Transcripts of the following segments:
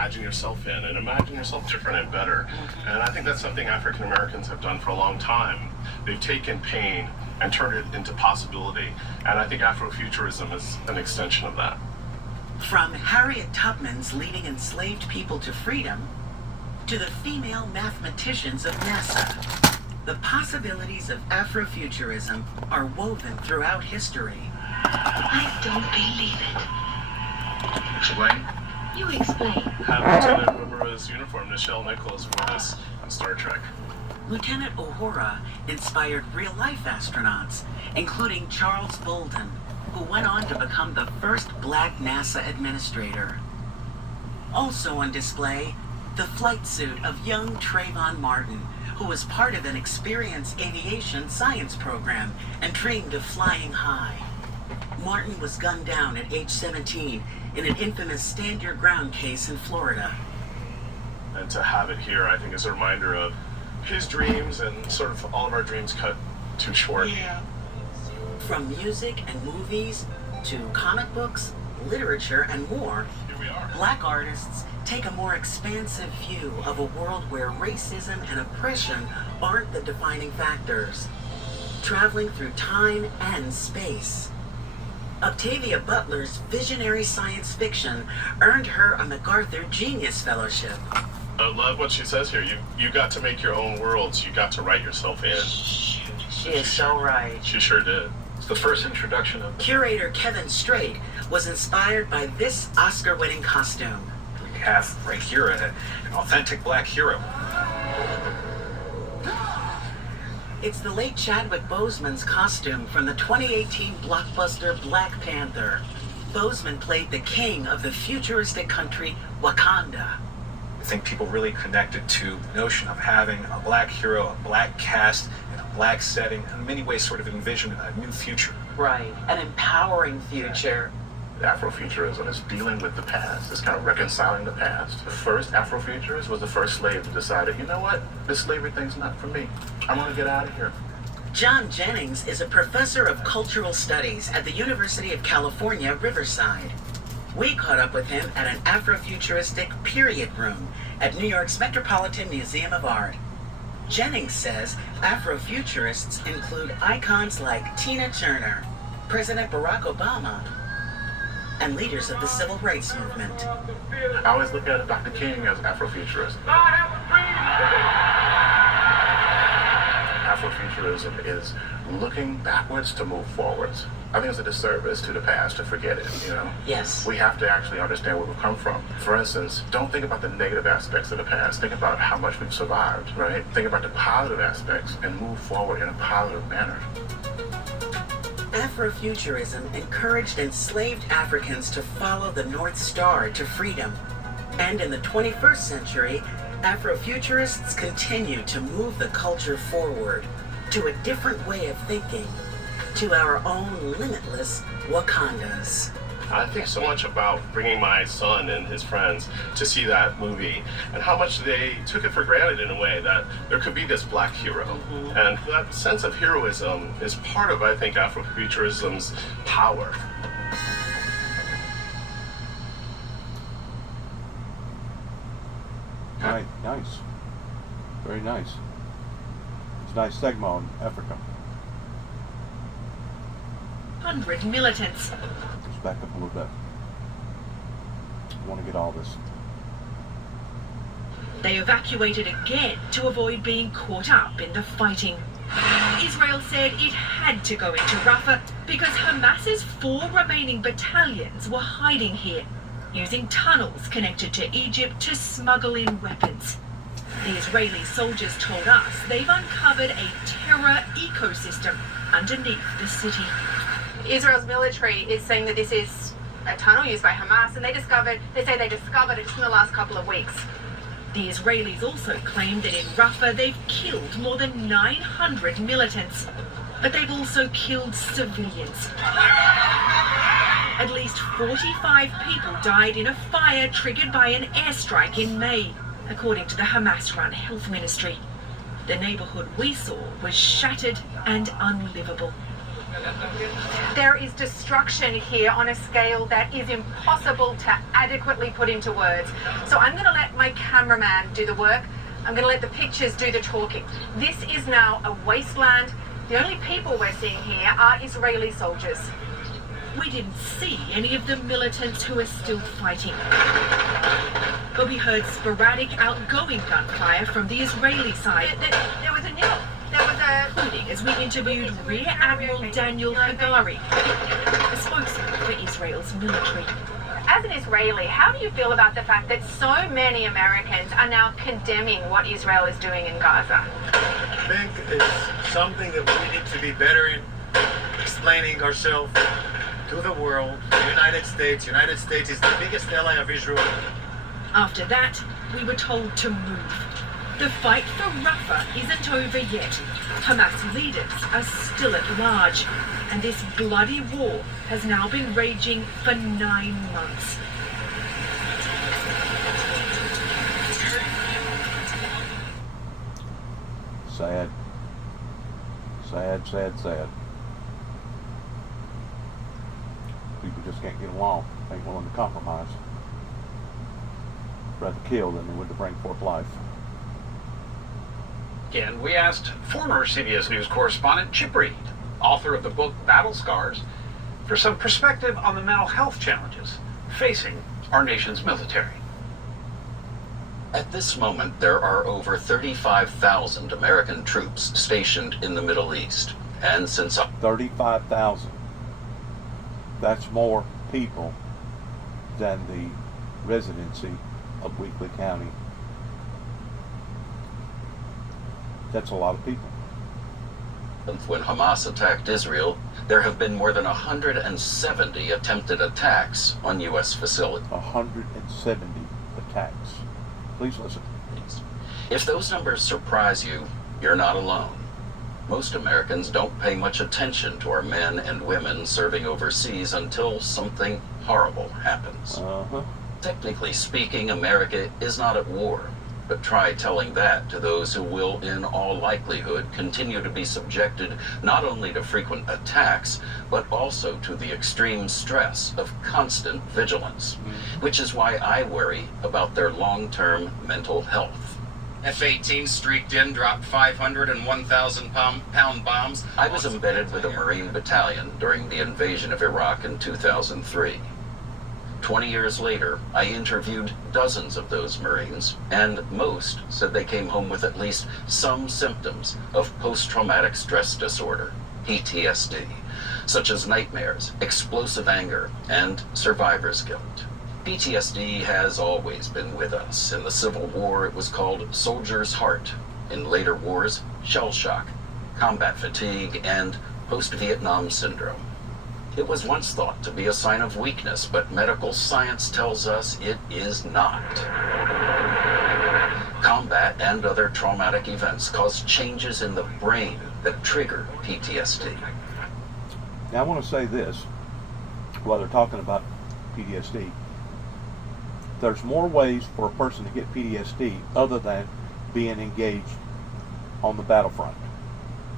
imagine yourself in and imagine yourself different and better. And I think that's something African Americans have done for a long time. They've taken pain and turned it into possibility. And I think Afrofuturism is an extension of that. From Harriet Tubman's leading enslaved people to freedom, to the female mathematicians of NASA, the possibilities of Afrofuturism are woven throughout history. I don't believe it. Explain? You explain. Lieutenant Uhura's uniform, Nichelle Nichols, wore this on Star Trek. Lieutenant Uhura inspired real-life astronauts, including Charles Bolden, who went on to become the first black NASA administrator. Also on display, the flight suit of young Trayvon Martin, who was part of an experienced aviation science program and dreamed of flying high. Martin was gunned down at age 17 in an infamous Stand Your Ground case in Florida. And to have it here, I think, is a reminder of his dreams and sort of all of our dreams cut too short. Yeah. From music and movies to comic books, literature, and more, Here we are. black artists take a more expansive view of a world where racism and oppression aren't the defining factors, traveling through time and space. Octavia Butler's visionary science fiction earned her a MacArthur Genius Fellowship. I love what she says here. You got to make your own worlds. You got to write yourself in. She is so right. She sure did. It's the first introduction of... Curator Kevin Strait was inspired by this Oscar-winning costume. We have right here an authentic black hero. It's the late Chadwick Boseman's costume from the 2018 blockbuster Black Panther. Boseman played the king of the futuristic country Wakanda. I think people really connected to the notion of having a black hero, a black cast, in a black setting, in many ways sort of envision a new future. Right, an empowering future. Afrofuturism is dealing with the past. It's kind of reconciling the past. The first Afrofuturist was the first slave that decided, you know what, this slavery thing's not for me. I'm gonna get out of here. John Jennings is a professor of cultural studies at the University of California, Riverside. We caught up with him at an Afrofuturistic period room at New York's Metropolitan Museum of Art. Jennings says Afrofuturists include icons like Tina Turner, President Barack Obama, and leaders of the civil rights movement. I always look at Dr. King as Afrofuturist. Afrofuturism is looking backwards to move forwards. I think it's a disservice to the past to forget it, you know? Yes. We have to actually understand where we've come from. For instance, don't think about the negative aspects of the past. Think about how much we've survived, right? Think about the positive aspects and move forward in a positive manner. Afrofuturism encouraged enslaved Africans to follow the North Star to freedom. And in the 21st century, Afrofuturists continue to move the culture forward to a different way of thinking, to our own limitless Wakandas. I think so much about bringing my son and his friends to see that movie and how much they took it for granted in a way that there could be this black hero. Mm-hmm. And that sense of heroism is part of, I think, Afrofuturism's power. Right, nice. Very nice. It's a nice segment on Africa. 100 militants. Let's back up a little bit. I want to get all this. They evacuated again to avoid being caught up in the fighting. Israel said it had to go into Rafah because Hamas's 4 remaining battalions were hiding here, using tunnels connected to Egypt to smuggle in weapons. The Israeli soldiers told us they've uncovered a terror ecosystem underneath the city. Israel's military is saying that this is a tunnel used by Hamas, and they say they discovered it just in the last couple of weeks. The Israelis also claim that in Rafah they've killed more than 900 militants, but they've also killed civilians. At least 45 people died in a fire triggered by an airstrike in May, according to the Hamas-run health ministry. The neighborhood we saw was shattered and unlivable. There is destruction here on a scale that is impossible to adequately put into words. So I'm going to let my cameraman do the work. I'm going to let the pictures do the talking. This is now a wasteland. The only people we're seeing here are Israeli soldiers. We didn't see any of the militants who are still fighting. But we heard sporadic outgoing gunfire from the Israeli side, There was a including as we interviewed Rear Admiral Daniel Hagari, a spokesman for Israel's military. As an Israeli, how do you feel about the fact that so many Americans are now condemning what Israel is doing in Gaza? I think it's something that we need to be better in explaining ourselves to the world. The United States is the biggest ally of Israel. After that, we were told to move. The fight for Rafah isn't over yet. Hamas leaders are still at large, and this bloody war has now been raging for 9 months. Sad. Sad, sad, sad. People just can't get along. Ain't willing to compromise. Rather kill than they would to bring forth life. Again, we asked former CBS News correspondent Chip Reed, author of the book Battle Scars, for some perspective on the mental health challenges facing our nation's military. At this moment, there are over 35,000 American troops stationed in the Middle East. And since 35,000. That's more people than the residency of Weakley County. That's a lot of people. when Hamas attacked Israel, there have been more than 170 attempted attacks on U.S. facilities. 170 attacks. Please listen. If those numbers surprise you, you're not alone. Most Americans don't pay much attention to our men and women serving overseas until something horrible happens. Technically speaking, America is not at war, but try telling that to those who will, in all likelihood, continue to be subjected not only to frequent attacks, but also to the extreme stress of constant vigilance, which is why I worry about their long-term mental health. F-18 streaked in, dropped 500 and 1,000-pound bombs. I was embedded with a Marine battalion during the invasion of Iraq in 2003. 20 years later, I interviewed dozens of those Marines, and most said they came home with at least some symptoms of post-traumatic stress disorder, PTSD, such as nightmares, explosive anger, and survivor's guilt. PTSD has always been with us. In the Civil War, it was called soldier's heart. In later wars, shell shock, combat fatigue, and post-Vietnam syndrome. It was once thought to be a sign of weakness, but medical science tells us it is not. Combat and other traumatic events cause changes in the brain that trigger PTSD. Now I want to say this, while they're talking about PTSD. There's more ways for a person to get PTSD other than being engaged on the battlefront.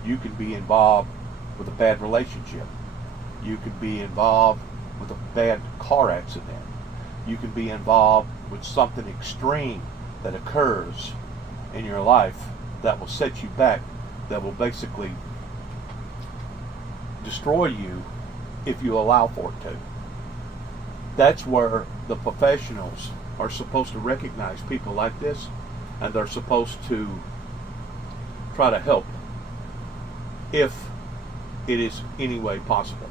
You can be involved with a bad relationship. You can be involved with a bad car accident. You can be involved with something extreme that occurs in your life that will set you back, that will basically destroy you if you allow for it to. That's where the professionals are supposed to recognize people like this, and they're supposed to try to help if it is any way possible.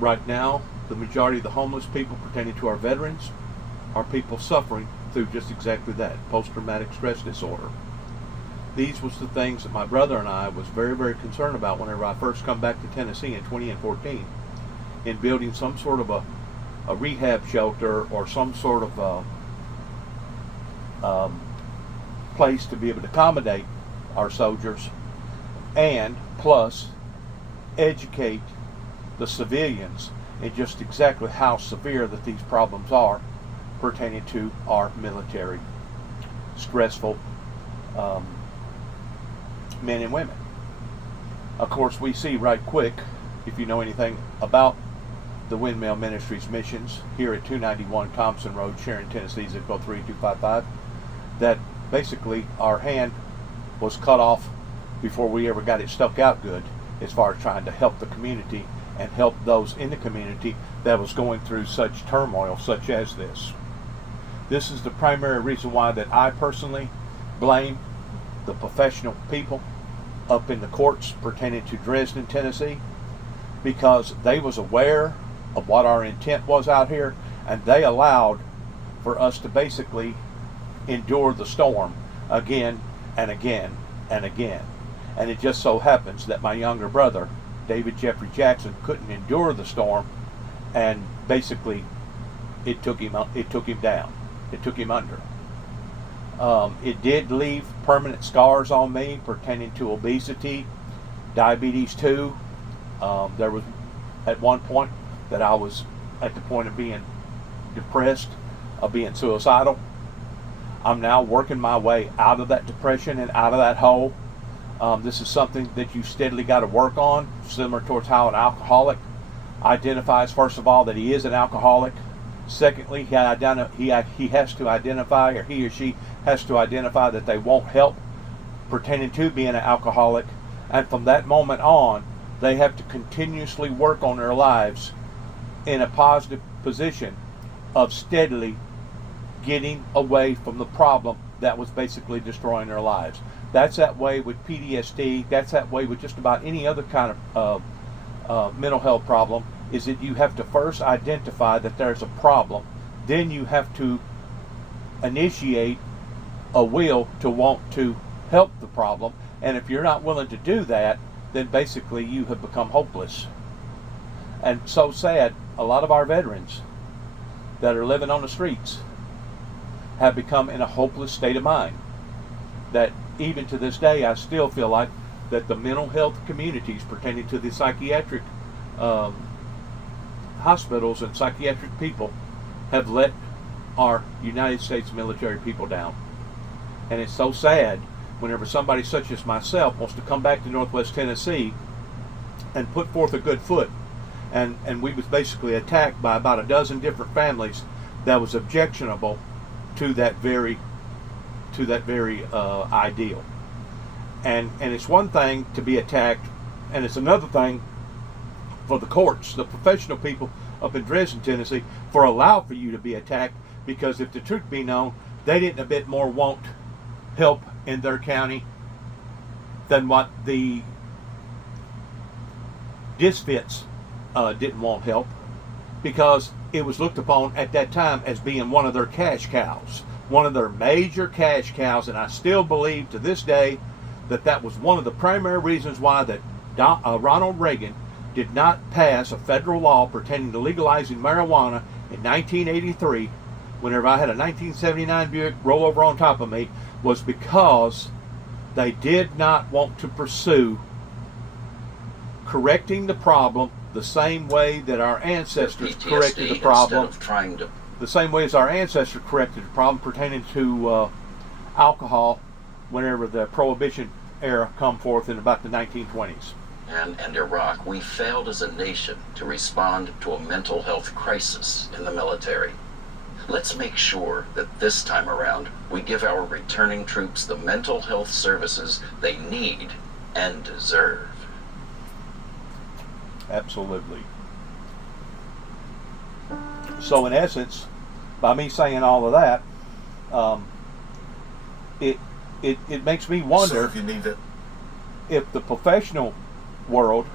Right now, the majority of the homeless people pertaining to our veterans are people suffering through just exactly that, post-traumatic stress disorder. These was the things that my brother and I was very, very concerned about whenever I first come back to Tennessee in 2014. In building some sort of a rehab shelter or some sort of place to be able to accommodate our soldiers, and plus educate the civilians in just exactly how severe that these problems are pertaining to our military, stressful men and women. Of course, we see right quick, if you know anything about the Windmill Ministries missions here at 291 Thompson Road, Sharon, Tennessee, zip code 38255, that basically our hand was cut off before we ever got it stuck out good, as far as trying to help the community and help those in the community that was going through such turmoil such as this. This is the primary reason why that I personally blame the professional people up in the courts pertaining to Dresden, Tennessee, because they was aware of what our intent was out here, and they allowed for us to basically endure the storm again and again and again. And it just so happens that my younger brother, David Jeffrey Jackson, couldn't endure the storm, and basically it took him down. It took him under. It did leave permanent scars on me pertaining to obesity, diabetes 2. There was at one point that I was at the point of being depressed, of being suicidal. I'm now working my way out of that depression and out of that hole. This is something that you steadily got to work on, similar towards how an alcoholic identifies, first of all, that he is an alcoholic. Secondly, he has to identify, or he or she has to identify, that they won't help pertaining to being an alcoholic. And from that moment on, they have to continuously work on their lives in a positive position of steadily getting away from the problem that was basically destroying their lives. That's that way with PTSD. That's that way with just about any other kind of mental health problem, is that you have to first identify that there's a problem. Then you have to initiate a will to want to help the problem. And if you're not willing to do that, then basically you have become hopeless. And so sad, a lot of our veterans that are living on the streets have become in a hopeless state of mind. That even to this day, I still feel like that the mental health communities pertaining to the psychiatric hospitals and psychiatric people have let our United States military people down. And it's so sad whenever somebody such as myself wants to come back to Northwest Tennessee and put forth a good foot. And we was basically attacked by about a dozen different families that was objectionable to that very ideal. And it's one thing to be attacked, and it's another thing for the courts, the professional people up in Dresden, Tennessee, for allow for you to be attacked, because if the truth be known, they didn't a bit more want help in their county than what the disfits didn't want help, because it was looked upon at that time as being one of their cash cows, one of their major cash cows. And I still believe to this day that that was one of the primary reasons why that Ronald Reagan did not pass a federal law pertaining to legalizing marijuana in 1983, whenever I had a 1979 Buick roll over on top of me, was because they did not want to pursue correcting the problem the same way that our ancestors corrected the problem, the same way as our ancestors corrected the problem pertaining to alcohol whenever the Prohibition era come forth in about the 1920s. And Iraq, we failed as a nation to respond to a mental health crisis in the military. Let's make sure that this time around we give our returning troops the mental health services they need and deserve. Absolutely. So in essence, by me saying all of that, it makes me wonder if the professional world,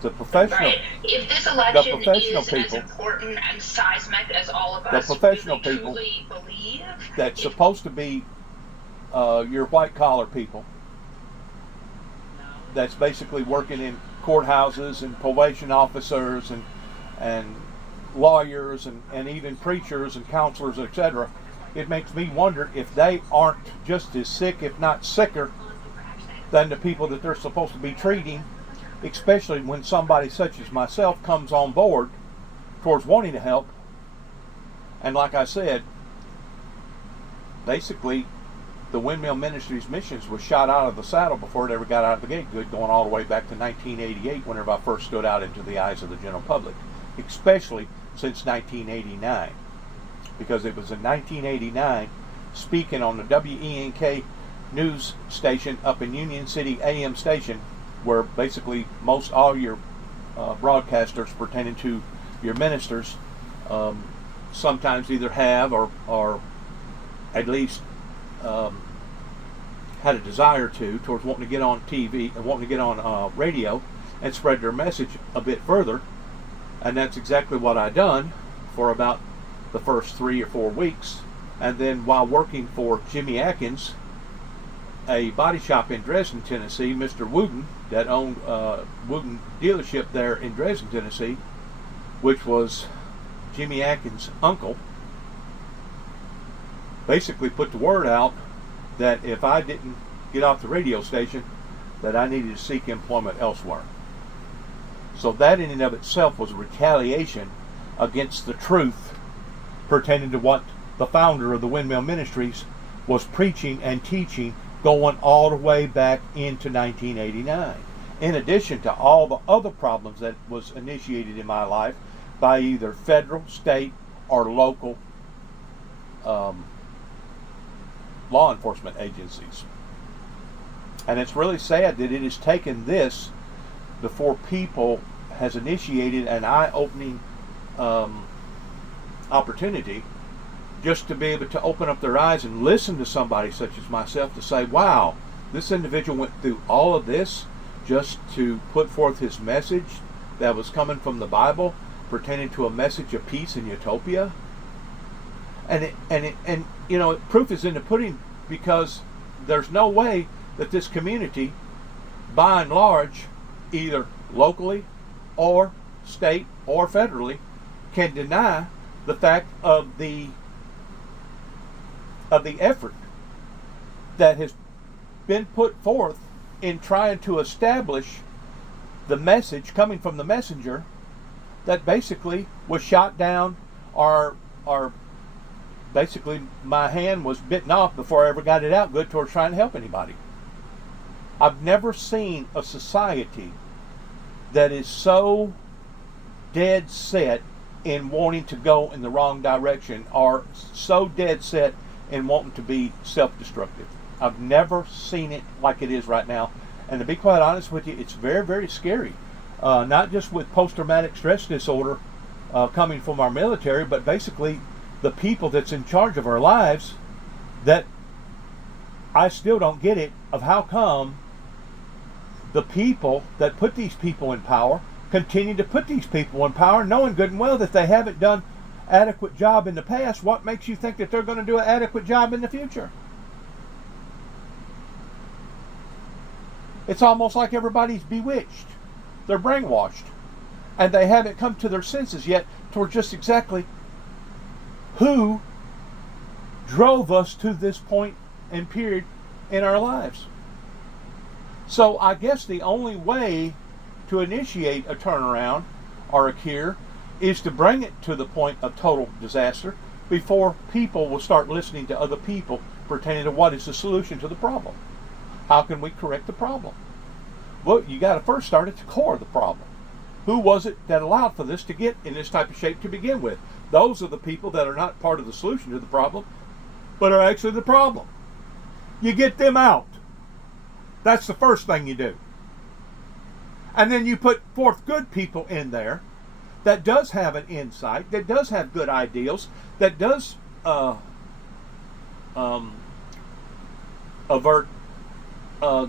the professional, right. If this election is people, as important and seismic as all of the us professional really, people truly believe, that's supposed to be your white collar people, that's basically working in courthouses and probation officers and lawyers and even preachers and counselors, etc. It makes me wonder if they aren't just as sick, if not sicker, than the people that they're supposed to be treating, especially when somebody such as myself comes on board towards wanting to help. And like I said, basically the Windmill Ministries missions was shot out of the saddle before it ever got out of the gate, good, going all the way back to 1988, whenever I first stood out into the eyes of the general public, especially since 1989, because it was in 1989, speaking on the WENK news station up in Union City AM station, where basically most all your broadcasters pertaining to your ministers sometimes either have or at least had a desire towards wanting to get on TV and wanting to get on radio and spread their message a bit further. And that's exactly what I done for about the first 3 or 4 weeks. And then while working for Jimmy Atkins, a body shop in Dresden, Tennessee, Mr. Wooden, that owned Wooden dealership there in Dresden, Tennessee, which was Jimmy Atkins' uncle, basically put the word out that if I didn't get off the radio station, that I needed to seek employment elsewhere. So that in and of itself was a retaliation against the truth pertaining to what the founder of the Windmill Ministries was preaching and teaching going all the way back into 1989. In addition to all the other problems that was initiated in my life by either federal, state, or local law enforcement agencies. And it's really sad that it has taken this before people has initiated an eye-opening opportunity just to be able to open up their eyes and listen to somebody such as myself to say, wow, this individual went through all of this just to put forth his message that was coming from the Bible pertaining to a message of peace and utopia. And you know, proof is in the pudding, because there's no way that this community, by and large, either locally or state or federally, can deny the fact of the effort that has been put forth in trying to establish the message coming from the messenger that basically was shot down, or basically my hand was bitten off before I ever got it out good towards trying to help anybody. I've never seen a society that is so dead set in wanting to go in the wrong direction, or so dead set in wanting to be self-destructive. I've never seen it like it is right now. And to be quite honest with you, it's very, very scary. Not just with post-traumatic stress disorder coming from our military, but basically the people that's in charge of our lives, that I still don't get it of how come the people that put these people in power continue to put these people in power, knowing good and well that they haven't done adequate job in the past. What makes you think that they're going to do an adequate job in the future? It's almost like everybody's bewitched. They're brainwashed. And they haven't come to their senses yet toward just exactly who drove us to this point and period in our lives. So I guess the only way to initiate a turnaround or a cure is to bring it to the point of total disaster before people will start listening to other people pertaining to what is the solution to the problem. How can we correct the problem? Well, you got to first start at the core of the problem. Who was it that allowed for this to get in this type of shape to begin with? Those are the people that are not part of the solution to the problem, but are actually the problem. You get them out. That's the first thing you do. And then you put forth good people in there that does have an insight, that does have good ideals, that does avert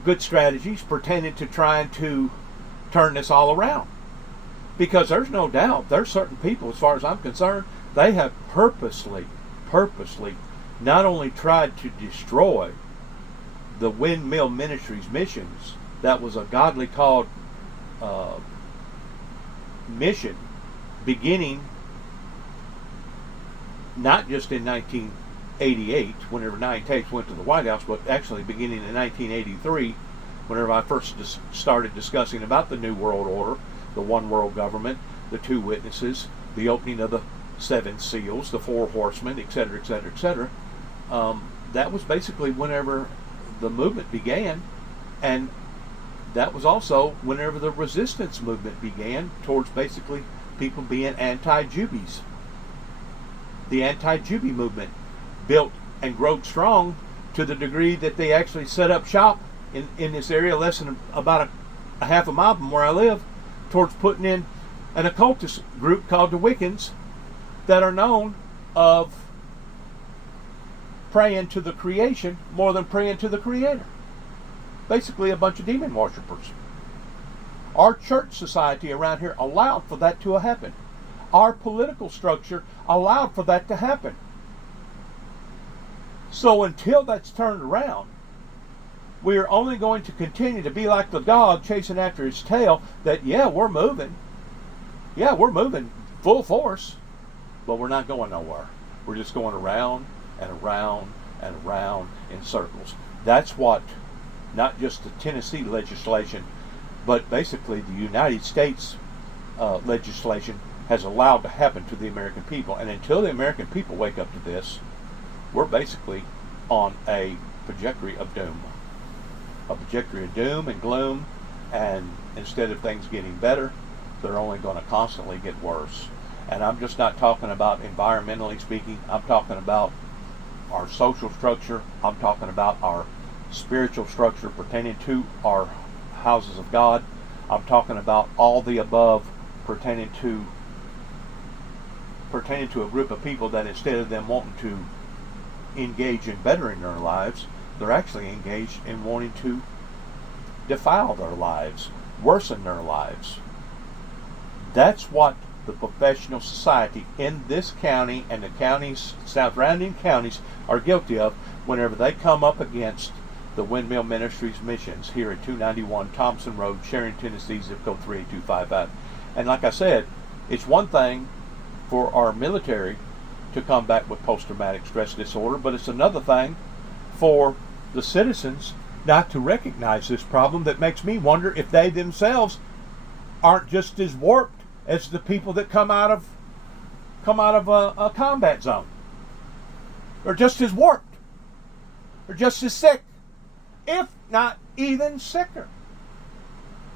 good strategies pertaining to trying to turn this all around. Because there's no doubt, there's certain people, as far as I'm concerned, they have purposely not only tried to destroy the Windmill Ministries missions, that was a godly called mission, beginning not just in 1988, whenever Nine Tapes went to the White House, but actually beginning in 1983, whenever I first started discussing about the New World Order, the One World Government, the Two Witnesses, the opening of the Seven Seals, the Four Horsemen, etc., etc., etc. that was basically whenever the movement began, and that was also whenever the resistance movement began towards basically people being anti-Jubies. The anti-Jubie movement built and growed strong to the degree that they actually set up shop in this area less than about a half a mile from where I live, towards putting in an occultist group called the Wiccans that are known of praying to the creation more than praying to the Creator. Basically a bunch of demon worshippers. Our church society around here allowed for that to happen. Our political structure allowed for that to happen. So until that's turned around, we are only going to continue to be like the dog chasing after his tail, that we're moving. Yeah, we're moving full force, but we're not going nowhere. We're just going around and around and around in circles. That's what not just the Tennessee legislation, but basically the United States legislation has allowed to happen to the American people. And until the American people wake up to this, we're basically on a trajectory of doom. A trajectory of doom and gloom, and instead of things getting better, they're only going to constantly get worse. And I'm just not talking about environmentally speaking. I'm talking about our social structure. I'm talking about our spiritual structure pertaining to our houses of God. I'm talking about all the above pertaining to a group of people that instead of them wanting to engage in bettering their lives, they're actually engaged in wanting to defile their lives, worsen their lives. That's what the professional society in this county and the counties, surrounding counties, are guilty of whenever they come up against the Windmill Ministries missions here at 291 Thompson Road, Sharon, Tennessee, zip code 38255. And like I said, it's one thing for our military to come back with post-traumatic stress disorder, but it's another thing for the citizens not to recognize this problem, that makes me wonder if they themselves aren't just as warped as the people that come out of a combat zone. They're just as warped. They're just as sick, if not even sicker,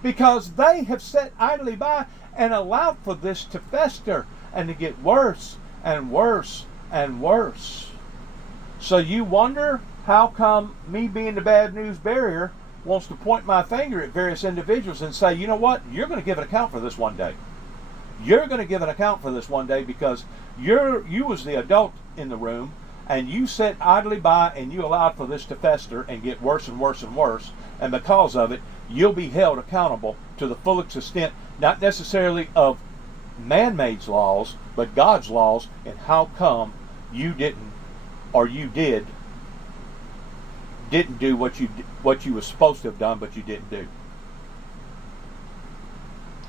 because they have sat idly by and allowed for this to fester and to get worse and worse and worse. So you wonder how come me being the bad news bearer wants to point my finger at various individuals and say, you know what, you're going to give an account for this one day. You're going to give an account for this one day, because you was the adult in the room, and you sat idly by and you allowed for this to fester and get worse and worse and worse, and because of it, you'll be held accountable to the fullest extent, not necessarily of man-made laws, but God's laws, and how come you didn't, or you didn't do what you were supposed to have done, but you didn't do.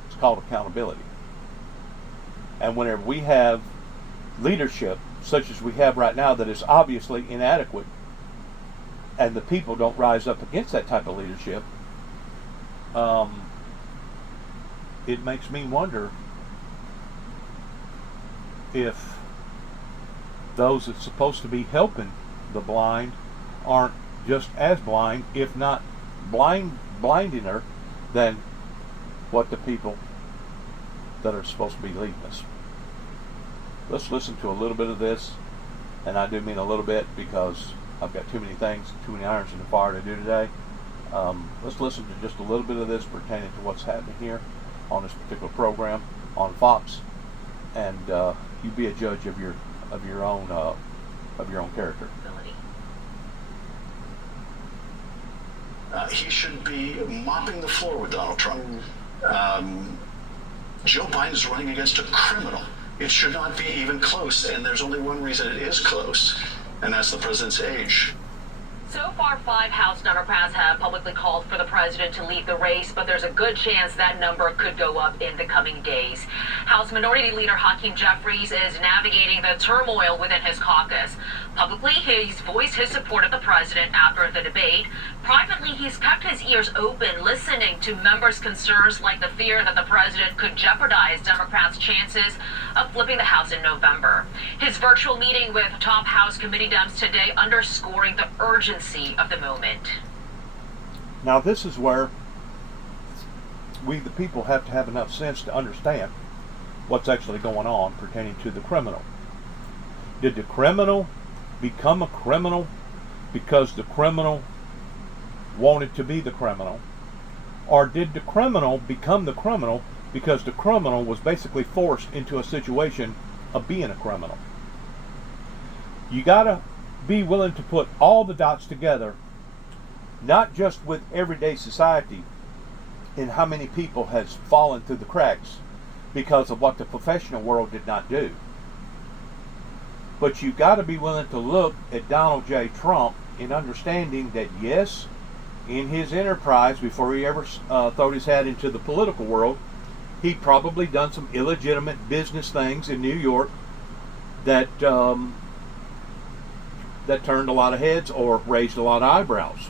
It's called accountability. And whenever we have leadership such as we have right now that is obviously inadequate, and the people don't rise up against that type of leadership, it makes me wonder if those that's supposed to be helping the blind aren't just as blind, if not blindinger, than what the people that are supposed to be leading us. Let's listen to a little bit of this, and I do mean a little bit because I've got too many things, too many irons in the fire to do today. Let's listen to just a little bit of this pertaining to what's happening here on this particular program on Fox, and you be a judge of your own character. He should be mopping the floor with Donald Trump. Joe Biden is running against a criminal. It should not be even close, and there's only one reason it is close, and that's the president's age. So far, 5 House Democrats have publicly called for the president to leave the race, but there's a good chance that number could go up in the coming days. House Minority Leader Hakeem Jeffries is navigating the turmoil within his caucus. Publicly, he's voiced his support of the president after the debate. Privately, he's kept his ears open, listening to members' concerns like the fear that the president could jeopardize Democrats' chances of flipping the House in November. His virtual meeting with top House committee Dems today underscoring the urgency of the moment. Now this is where we the people have to have enough sense to understand what's actually going on pertaining to the criminal. Did the criminal become a criminal because the criminal wanted to be the criminal? Or did the criminal become the criminal because the criminal was basically forced into a situation of being a criminal? You gotta be willing to put all the dots together, not just with everyday society and how many people has fallen through the cracks because of what the professional world did not do. But you got to be willing to look at Donald J. Trump in understanding that, yes, in his enterprise, before he ever thrown his hat into the political world, he'd probably done some illegitimate business things in New York that that turned a lot of heads or raised a lot of eyebrows.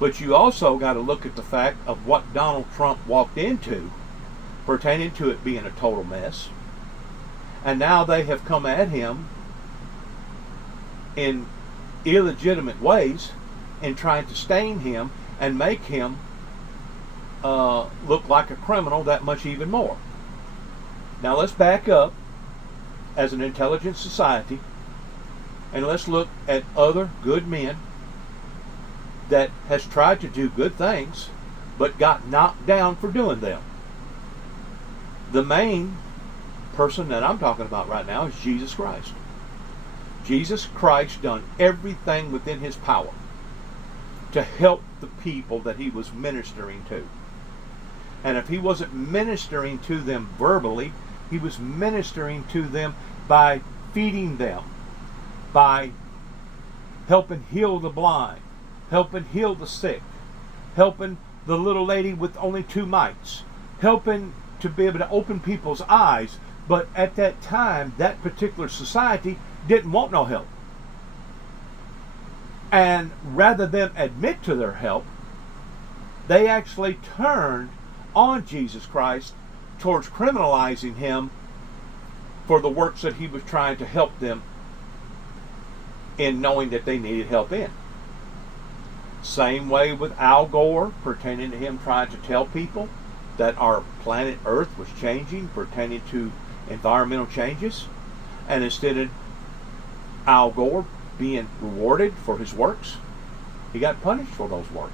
But you also got to look at the fact of what Donald Trump walked into pertaining to it being a total mess. And now they have come at him in illegitimate ways in trying to stain him and make him look like a criminal that much even more. Now let's back up as an intelligent society and let's look at other good men that has tried to do good things but got knocked down for doing them. The main person that I'm talking about right now is Jesus Christ. Jesus Christ done everything within his power to help the people that he was ministering to. And if he wasn't ministering to them verbally, he was ministering to them by feeding them, by helping heal the blind, helping heal the sick, helping the little lady with only 2 mites, helping to be able to open people's eyes. But at that time, that particular society didn't want no help. And rather than admit to their help, they actually turned on Jesus Christ towards criminalizing him for the works that he was trying to help them in, knowing that they needed help in. Same way with Al Gore, pertaining to him trying to tell people that our planet Earth was changing, pertaining to environmental changes. And instead of Al Gore being rewarded for his works, he got punished for those works.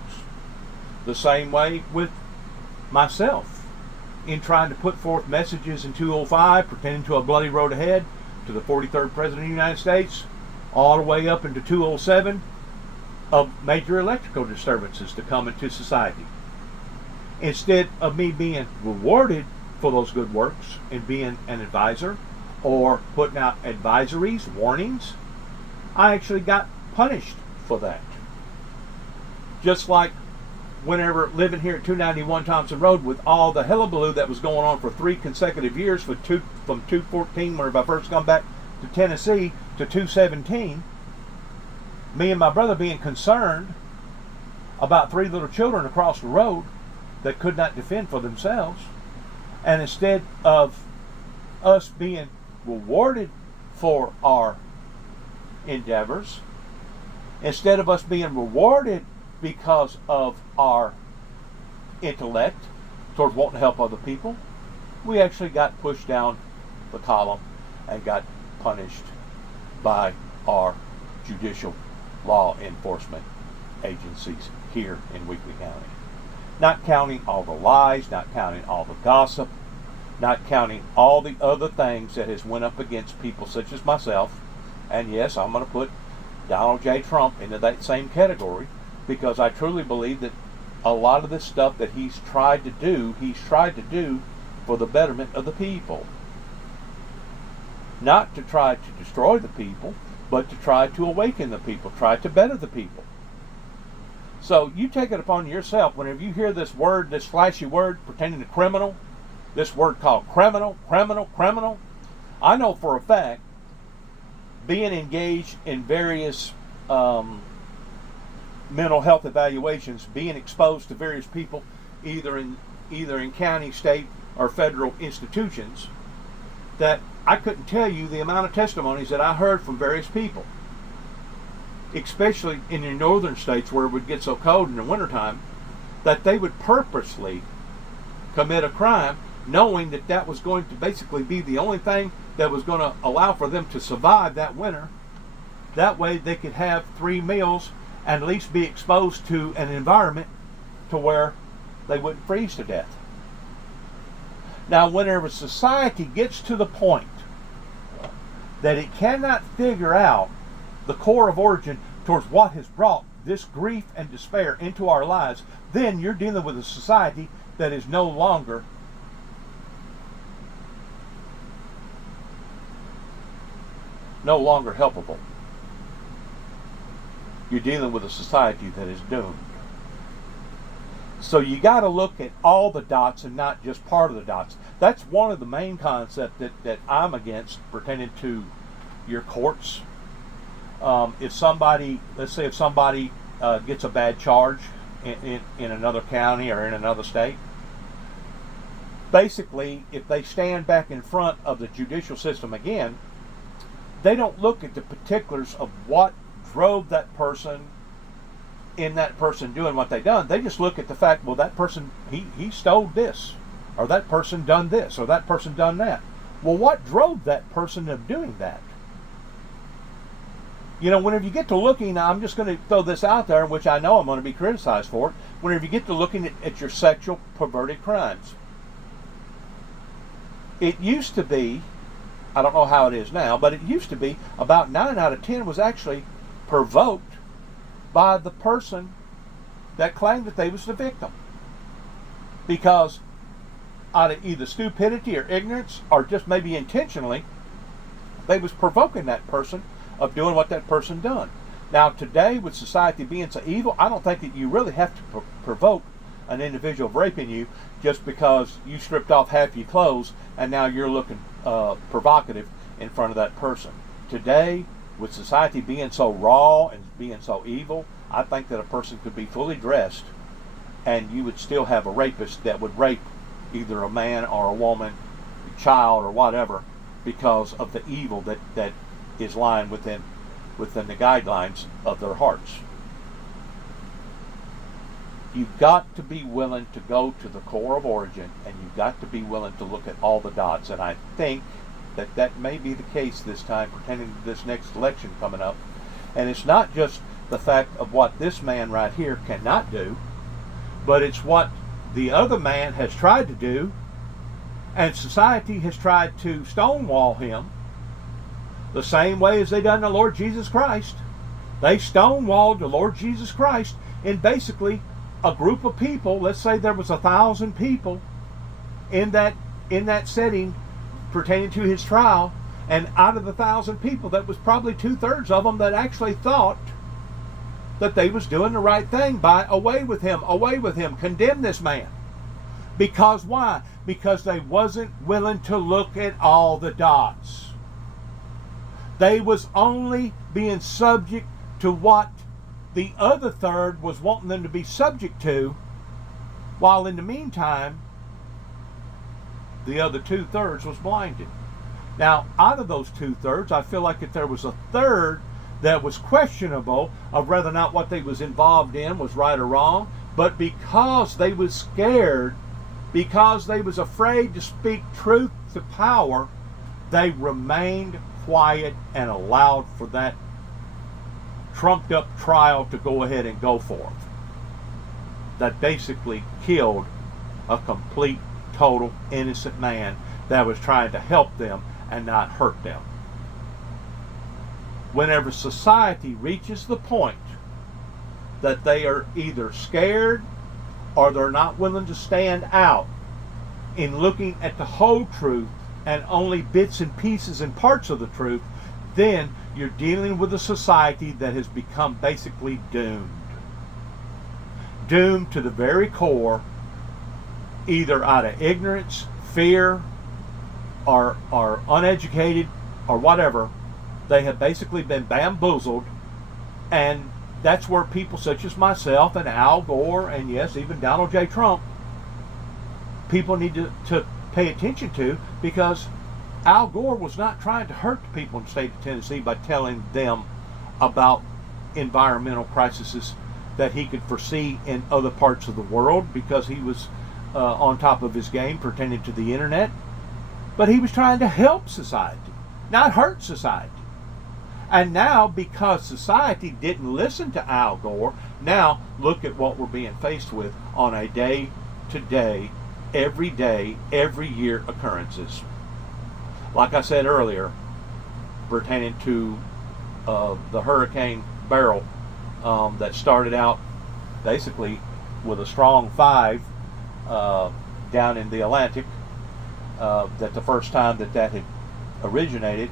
The same way with myself, in trying to put forth messages in 205 pertaining to a bloody road ahead to the 43rd President of the United States, all the way up into 207 of major electrical disturbances to come into society. Instead of me being rewarded for those good works and being an advisor or putting out advisories, warnings, I actually got punished for that. Just like whenever living here at 291 Thompson Road with all the hullabaloo that was going on for 3 consecutive years from 214 whenever I first come back to Tennessee to 217, me and my brother being concerned about 3 little children across the road that could not defend for themselves. And instead of us being rewarded for our endeavors, instead of us being rewarded because of our intellect towards wanting to help other people, we actually got pushed down the column and got punished by our judicial law enforcement agencies here in Weakley County. Not counting all the lies, not counting all the gossip, not counting all the other things that has went up against people such as myself. And yes, I'm going to put Donald J. Trump into that same category, because I truly believe that a lot of this stuff that he's tried to do for the betterment of the people. Not to try to destroy the people, but to try to awaken the people, try to better the people. So you take it upon yourself, whenever you hear this word, this flashy word pertaining to criminal, this word called criminal, I know for a fact, being engaged in various mental health evaluations, being exposed to various people, either in county, state, or federal institutions, that I couldn't tell you the amount of testimonies that I heard from various people, especially in the northern states where it would get so cold in the wintertime, that they would purposely commit a crime knowing that that was going to basically be the only thing that was going to allow for them to survive that winter. That way they could have 3 meals and at least be exposed to an environment to where they wouldn't freeze to death. Now, whenever society gets to the point that it cannot figure out the core of origin towards what has brought this grief and despair into our lives, then you're dealing with a society that is no longer helpable. You're dealing with a society that is doomed. So you got to look at all the dots and not just part of the dots. That's one of the main concepts that I'm against pertaining to your courts. If somebody gets a bad charge in another county or in another state, basically, if they stand back in front of the judicial system again, they don't look at the particulars of what drove that person in that person doing what they done. They just look at the fact, well, that person, he stole this, or that person done this, or that person done that. Well, what drove that person of doing that? You know, whenever you get to looking, I'm just going to throw this out there, which I know I'm going to be criticized for it, whenever you get to looking at your sexual perverted crimes. It used to be, I don't know how it is now, but it used to be about 9 out of 10 was actually provoked by the person that claimed that they was the victim. Because out of either stupidity or ignorance, or just maybe intentionally, they was provoking that person of doing what that person done. Now today, with society being so evil, I don't think that you really have to provoke an individual of raping you just because you stripped off half your clothes and now you're looking provocative in front of that person. Today, with society being so raw and being so evil, I think that a person could be fully dressed and you would still have a rapist that would rape either a man or a woman, a child or whatever, because of the evil that is lying within the guidelines of their hearts. You've got to be willing to go to the core of origin, and you've got to be willing to look at all the dots. And I think that may be the case this time pertaining to this next election coming up. And it's not just the fact of what this man right here cannot do, but it's what the other man has tried to do, and society has tried to stonewall him the same way as they done the Lord Jesus Christ. They stonewalled the Lord Jesus Christ in basically a group of people. Let's say there was 1,000 people in that setting pertaining to his trial, and out of the 1,000 people, that was probably 2/3 of them that actually thought that they was doing the right thing by away with him, condemn this man. Because why? Because they wasn't willing to look at all the dots. They was only being subject to what the other third was wanting them to be subject to, while in the meantime, the other 2/3 was blinded. Now, out of those 2/3, I feel like if there was a third that was questionable of whether or not what they was involved in was right or wrong, but because they was scared, because they was afraid to speak truth to power, they remained quiet and allowed for that trumped up trial to go ahead and go forth. That basically killed a complete, total, innocent man that was trying to help them and not hurt them. Whenever society reaches the point that they are either scared or they're not willing to stand out in looking at the whole truth and only bits and pieces and parts of the truth, then You're dealing with a society that has become basically doomed. Doomed to the very core, either out of ignorance, fear, or uneducated, or whatever. They have basically been bamboozled, and that's where people such as myself and Al Gore, and yes, even Donald J. Trump, people need to pay attention to, because Al Gore was not trying to hurt the people in the state of Tennessee by telling them about environmental crises that he could foresee in other parts of the world, because he was on top of his game pertaining to the internet. But he was trying to help society, not hurt society. And now, because society didn't listen to Al Gore, now look at what we're being faced with on a day-to-day, every year occurrences. Like I said earlier, pertaining to the Hurricane Beryl that started out basically with a strong 5 down in the Atlantic, that the first time that had originated,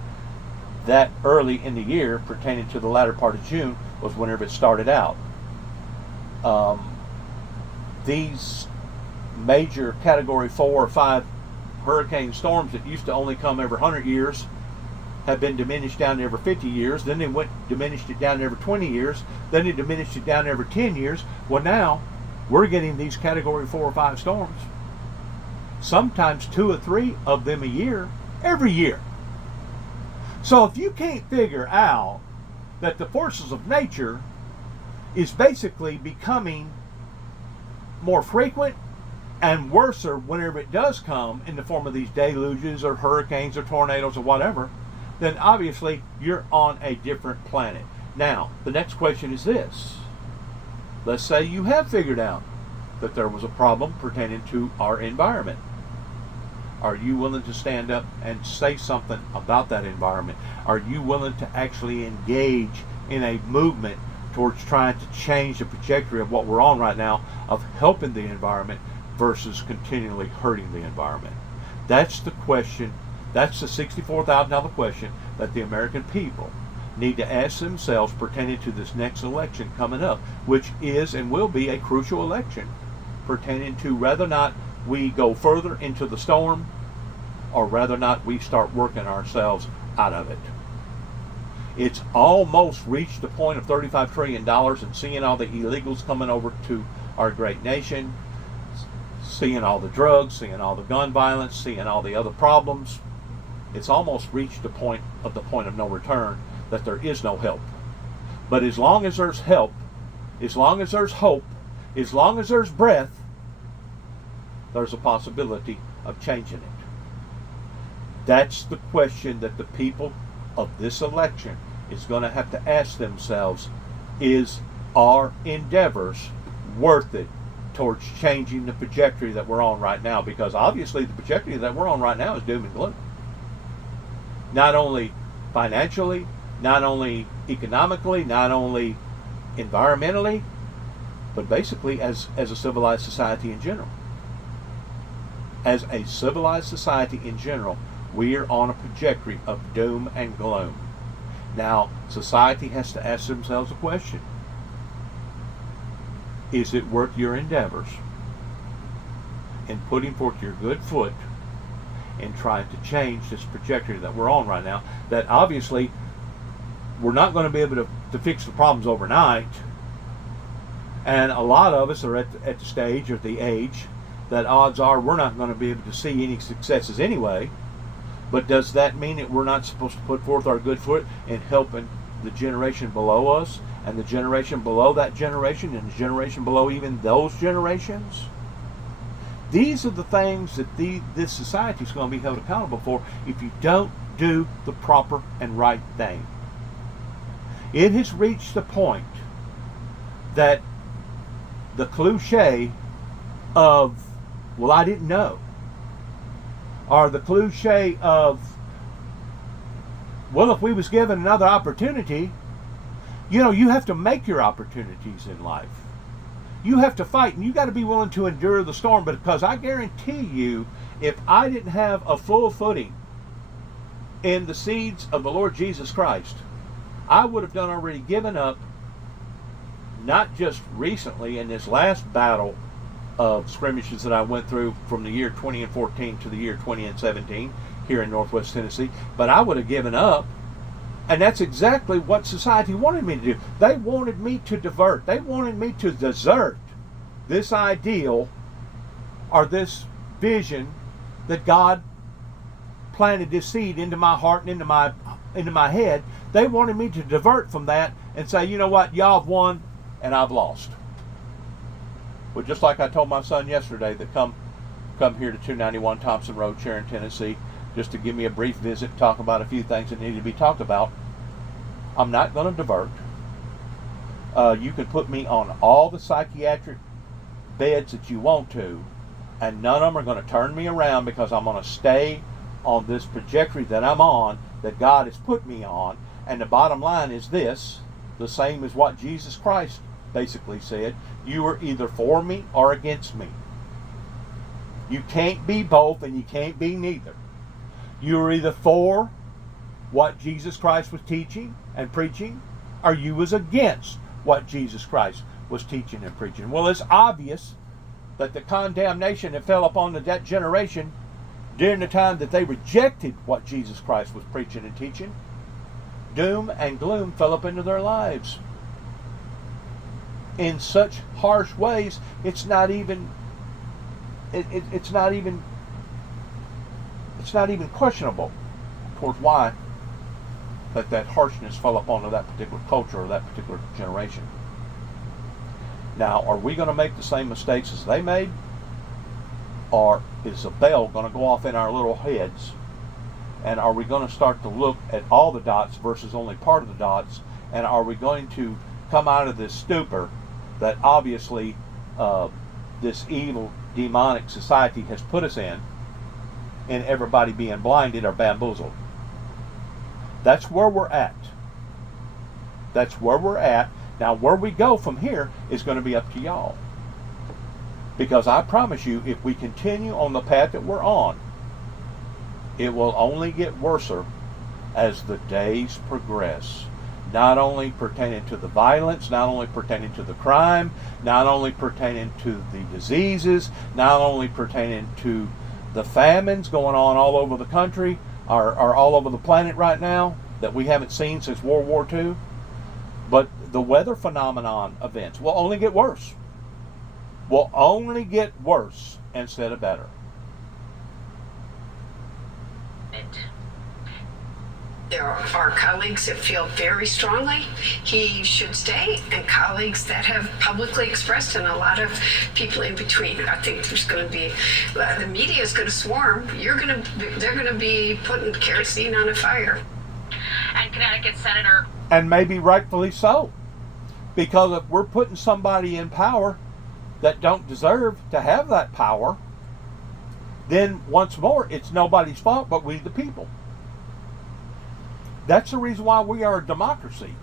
that early in the year, pertaining to the latter part of June, was whenever it started out. These major Category 4 or 5 hurricane storms that used to only come every 100 years have been diminished down to every 50 years. Then they diminished it down to every 20 years. Then they diminished it down to every 10 years. Well, now we're getting these Category 4 or 5 storms. Sometimes 2 or 3 of them a year, every year. So if you can't figure out that the forces of nature is basically becoming more frequent and worse whenever it does come in the form of these deluges or hurricanes or tornadoes or whatever, then obviously you're on a different planet. Now, the next question is this. Let's say you have figured out that there was a problem pertaining to our environment. Are you willing to stand up and say something about that environment? Are you willing to actually engage in a movement towards trying to change the trajectory of what we're on right now, of helping the environment versus continually hurting the environment? That's the question. That's the $64,000 question that the American people need to ask themselves pertaining to this next election coming up, which is and will be a crucial election pertaining to whether or not we go further into the storm, or whether or not we start working ourselves out of it. It's almost reached the point of $35 trillion, and seeing all the illegals coming over to our great nation, seeing all the drugs, seeing all the gun violence, seeing all the other problems, it's almost reached the point of no return, that there is no help. But as long as there's help, as long as there's hope, as long as there's breath, there's a possibility of changing it. That's the question that the people of this election is going to have to ask themselves. Is our endeavors worth it towards changing the trajectory that we're on right now? Because obviously the trajectory that we're on right now is doom and gloom. Not only financially, not only economically, not only environmentally, but basically as a civilized society in general. As a civilized society in general, we are on a trajectory of doom and gloom. Now, society has to ask themselves a question. Is it worth your endeavors in putting forth your good foot in trying to change this trajectory that we're on right now? That obviously we're not going to be able to fix the problems overnight. And a lot of us are at the stage or the age that odds are we're not going to be able to see any successes anyway. But does that mean that we're not supposed to put forth our good foot in helping the generation below us, and the generation below that generation, and the generation below even those generations? These are the things that this society is going to be held accountable for if you don't do the proper and right thing. It has reached the point that the cliche of, well, I didn't know, or the cliche of, well, if we was given another opportunity. You have to make your opportunities in life. You have to fight, and you got to be willing to endure the storm, because I guarantee you, if I didn't have a full footing in the seeds of the Lord Jesus Christ, I would have done already given up, not just recently in this last battle of skirmishes that I went through from the year 2014 to the year 2017 here in Northwest Tennessee, but I would have given up. And that's exactly what society wanted me to do. They wanted me to divert. They wanted me to desert this ideal or this vision that God planted this seed into my heart and into my head. They wanted me to divert from that and say, you know what, y'all have won and I've lost. Well, just like I told my son yesterday that come here to 291 Thompson Road, Sharon, Tennessee, just to give me a brief visit, talk about a few things that needed to be talked about. I'm not going to divert. You can put me on all the psychiatric beds that you want to, and none of them are going to turn me around, because I'm going to stay on this trajectory that I'm on, that God has put me on. And the bottom line is this, the same as what Jesus Christ basically said: you are either for me or against me. You can't be both, and you can't be neither. You are either for what Jesus Christ was teaching and preaching, or you was against what Jesus Christ was teaching and preaching. Well, it's obvious that the condemnation that fell upon that generation during the time that they rejected what Jesus Christ was preaching and teaching, doom and gloom fell up into their lives in such harsh ways. It's not even questionable towards why that harshness fell upon that particular culture or that particular generation. Now, are we going to make the same mistakes as they made? Or is a bell going to go off in our little heads? And are we going to start to look at all the dots versus only part of the dots? And are we going to come out of this stupor that obviously this evil, demonic society has put us in everybody being blinded or bamboozled? That's where we're at. That's where we're at. Now, where we go from here is going to be up to y'all. Because I promise you, if we continue on the path that we're on, it will only get worse as the days progress. Not only pertaining to the violence, not only pertaining to the crime, not only pertaining to the diseases, not only pertaining to the famines going on all over the country, are all over the planet right now that we haven't seen since World War II. But the weather phenomenon events will only get worse. Will only get worse instead of better. There are colleagues that feel very strongly he should stay, and colleagues that have publicly expressed, and a lot of people in between. I think there's going to be, the media is going to swarm. They're going to be putting kerosene on a fire. And Connecticut Senator. And maybe rightfully so. Because if we're putting somebody in power that don't deserve to have that power, then once more, it's nobody's fault but we the people. That's the reason why we are a democracy,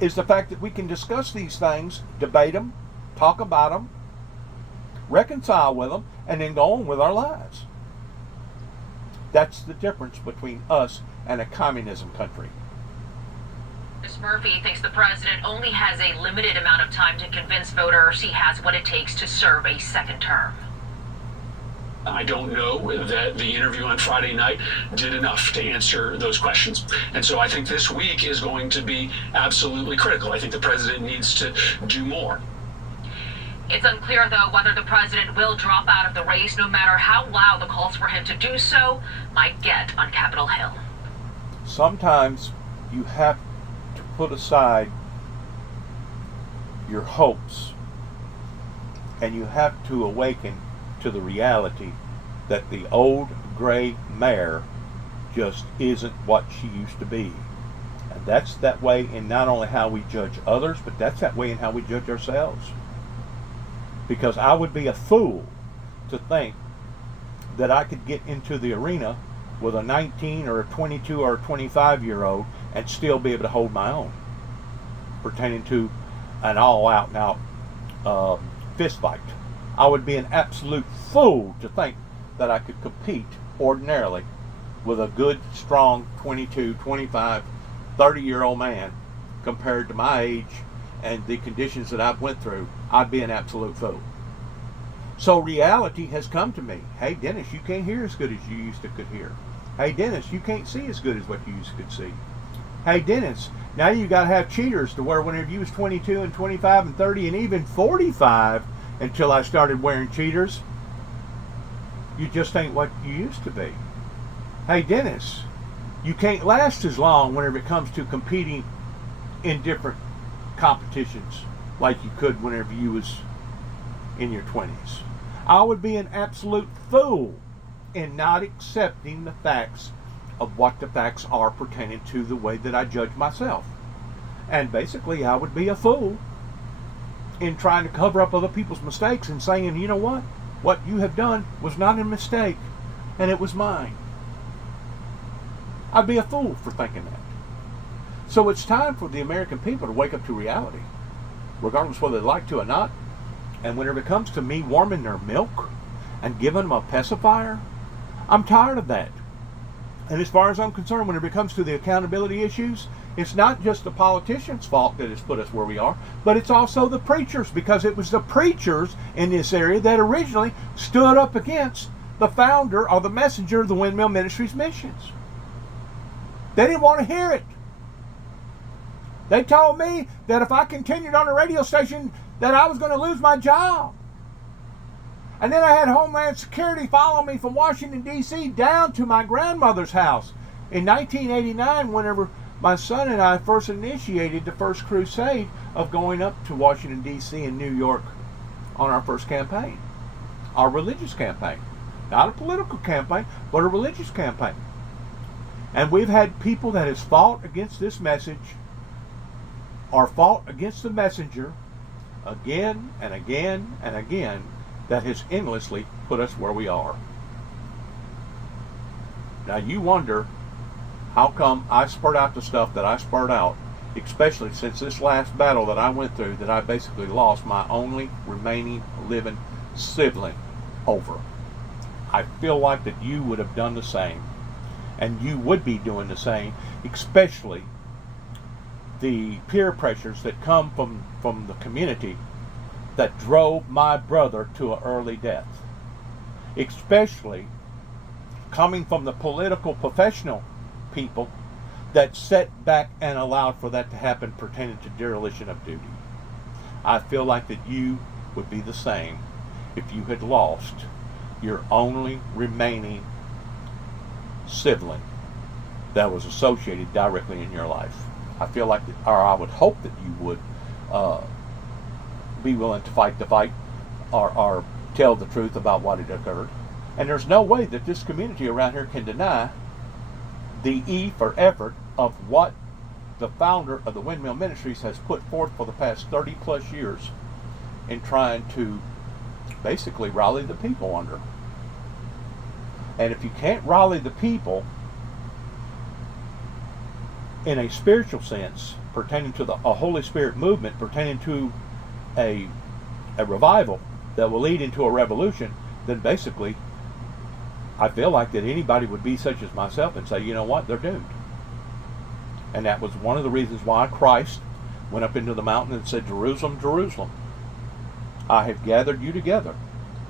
is the fact that we can discuss these things, debate them, talk about them, reconcile with them, and then go on with our lives. That's the difference between us and a communism country. Ms. Murphy thinks the president only has a limited amount of time to convince voters he has what it takes to serve a second term. I don't know that the interview on Friday night did enough to answer those questions. And so I think this week is going to be absolutely critical. I think the president needs to do more. It's unclear, though, whether the president will drop out of the race, no matter how loud the calls for him to do so might get on Capitol Hill. Sometimes you have to put aside your hopes, and you have to awaken to the reality that the old gray mare just isn't what she used to be. And that's that way in not only how we judge others, but that's that way in how we judge ourselves. Because I would be a fool to think that I could get into the arena with a 19 or a 22 or a 25-year-old and still be able to hold my own, pertaining to an all-out now fist fight. I would be an absolute fool to think that I could compete ordinarily with a good, strong 22, 25, 30-year-old man compared to my age and the conditions that I've went through, I'd be an absolute fool. So reality has come to me. Hey, Dennis, you can't hear as good as you used to could hear. Hey, Dennis, you can't see as good as what you used to could see. Hey, Dennis, now you got to have cheaters to where whenever you was 22 and 25 and 30 and even 45, until I started wearing cheaters, you just ain't what you used to be. Hey, Dennis, you can't last as long whenever it comes to competing in different competitions like you could whenever you was in your 20s. I would be an absolute fool in not accepting the facts of what the facts are pertaining to the way that I judge myself. And basically, I would be a fool in trying to cover up other people's mistakes and saying, you know what you have done was not a mistake, and it was mine. I'd be a fool for thinking that. So it's time for the American people to wake up to reality, regardless whether they like to or not. And whenever it comes to me warming their milk and giving them a pacifier, I'm tired of that. And as far as I'm concerned, whenever it comes to the accountability issues, it's not just the politicians' fault that has put us where we are, but it's also the preachers, because it was the preachers in this area that originally stood up against the founder or the messenger of the Windmill Ministries missions. They didn't want to hear it. They told me that if I continued on the radio station, that I was going to lose my job. And then I had Homeland Security follow me from Washington, D.C. down to my grandmother's house. In 1989, whenever my son and I first initiated the first crusade of going up to Washington, D.C. and New York on our first campaign. Our religious campaign. Not a political campaign, but a religious campaign. And we've had people that has fought against this message or fought against the messenger again and again and again, that has endlessly put us where we are. Now you wonder how come I spurred out the stuff that I spurred out, especially since this last battle that I went through, that I basically lost my only remaining living sibling over. I feel like that you would have done the same, and you would be doing the same, especially the peer pressures that come from the community that drove my brother to an early death, especially coming from the political professional people that sat back and allowed for that to happen pertaining to dereliction of duty. I feel like that you would be the same if you had lost your only remaining sibling that was associated directly in your life. I feel like that, or I would hope that you would be willing to fight the fight or tell the truth about what had occurred. And there's no way that this community around here can deny the effort of what the founder of the Windmill Ministries has put forth for the past 30 plus years in trying to basically rally the people under. And if you can't rally the people in a spiritual sense pertaining to a Holy Spirit movement, pertaining to a revival that will lead into a revolution, then basically I feel like that anybody would be such as myself and say, you know what, they're doomed. And that was one of the reasons why Christ went up into the mountain and said, Jerusalem, Jerusalem, I have gathered you together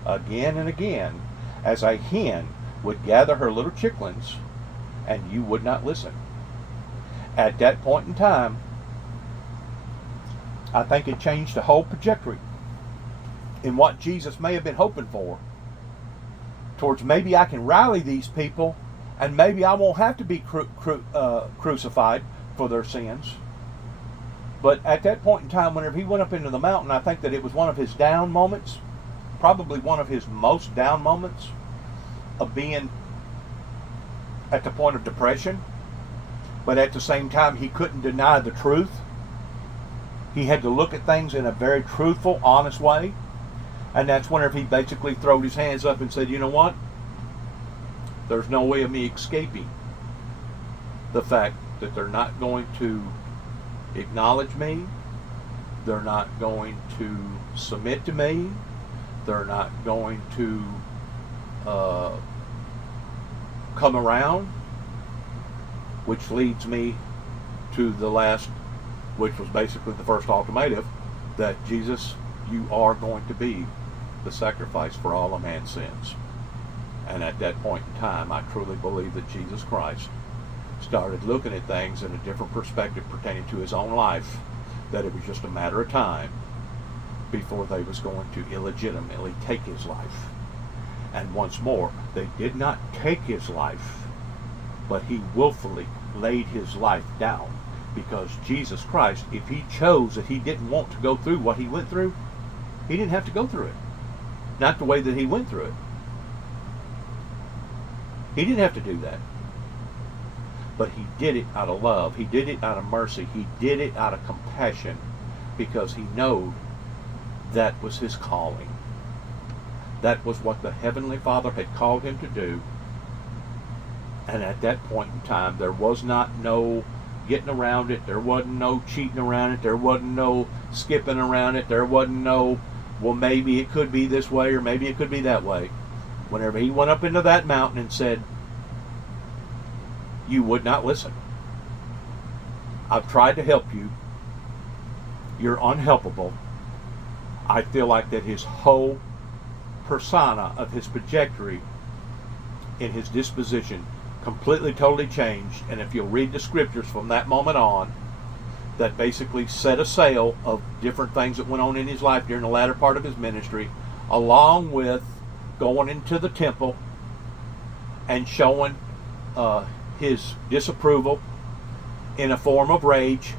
again and again, as a hen would gather her little chicklings, and you would not listen. At that point in time, I think it changed the whole trajectory in what Jesus may have been hoping for, towards maybe I can rally these people and maybe I won't have to be crucified for their sins. But at that point in time, whenever he went up into the mountain, I think that it was one of his down moments, probably one of his most down moments of being at the point of depression. But at the same time, he couldn't deny the truth. He had to look at things in a very truthful, honest way. And that's whenever he basically threw his hands up and said, you know what? There's no way of me escaping the fact that they're not going to acknowledge me. They're not going to submit to me. They're not going to come around, which leads me to the last, which was basically the first ultimatum, that Jesus, you are going to be the sacrifice for all of man's sins. And at that point in time, I truly believe that Jesus Christ started looking at things in a different perspective pertaining to his own life, that it was just a matter of time before they was going to illegitimately take his life. And once more, they did not take his life, but he willfully laid his life down, because Jesus Christ, if he chose that he didn't want to go through what he went through, he didn't have to go through it. Not the way that he went through it. He didn't have to do that. But he did it out of love. He did it out of mercy. He did it out of compassion, because he knew that was his calling. That was what the Heavenly Father had called him to do. And at that point in time, there was not no getting around it. There wasn't no cheating around it. There wasn't no skipping around it. There wasn't no, well, maybe it could be this way or maybe it could be that way. Whenever he went up into that mountain and said, you would not listen. I've tried to help you. You're unhelpable. I feel like that his whole persona of his trajectory in his disposition completely, totally changed. And if you'll read the scriptures from that moment on, that basically set a sail of different things that went on in his life during the latter part of his ministry, along with going into the temple and showing his disapproval in a form of rage.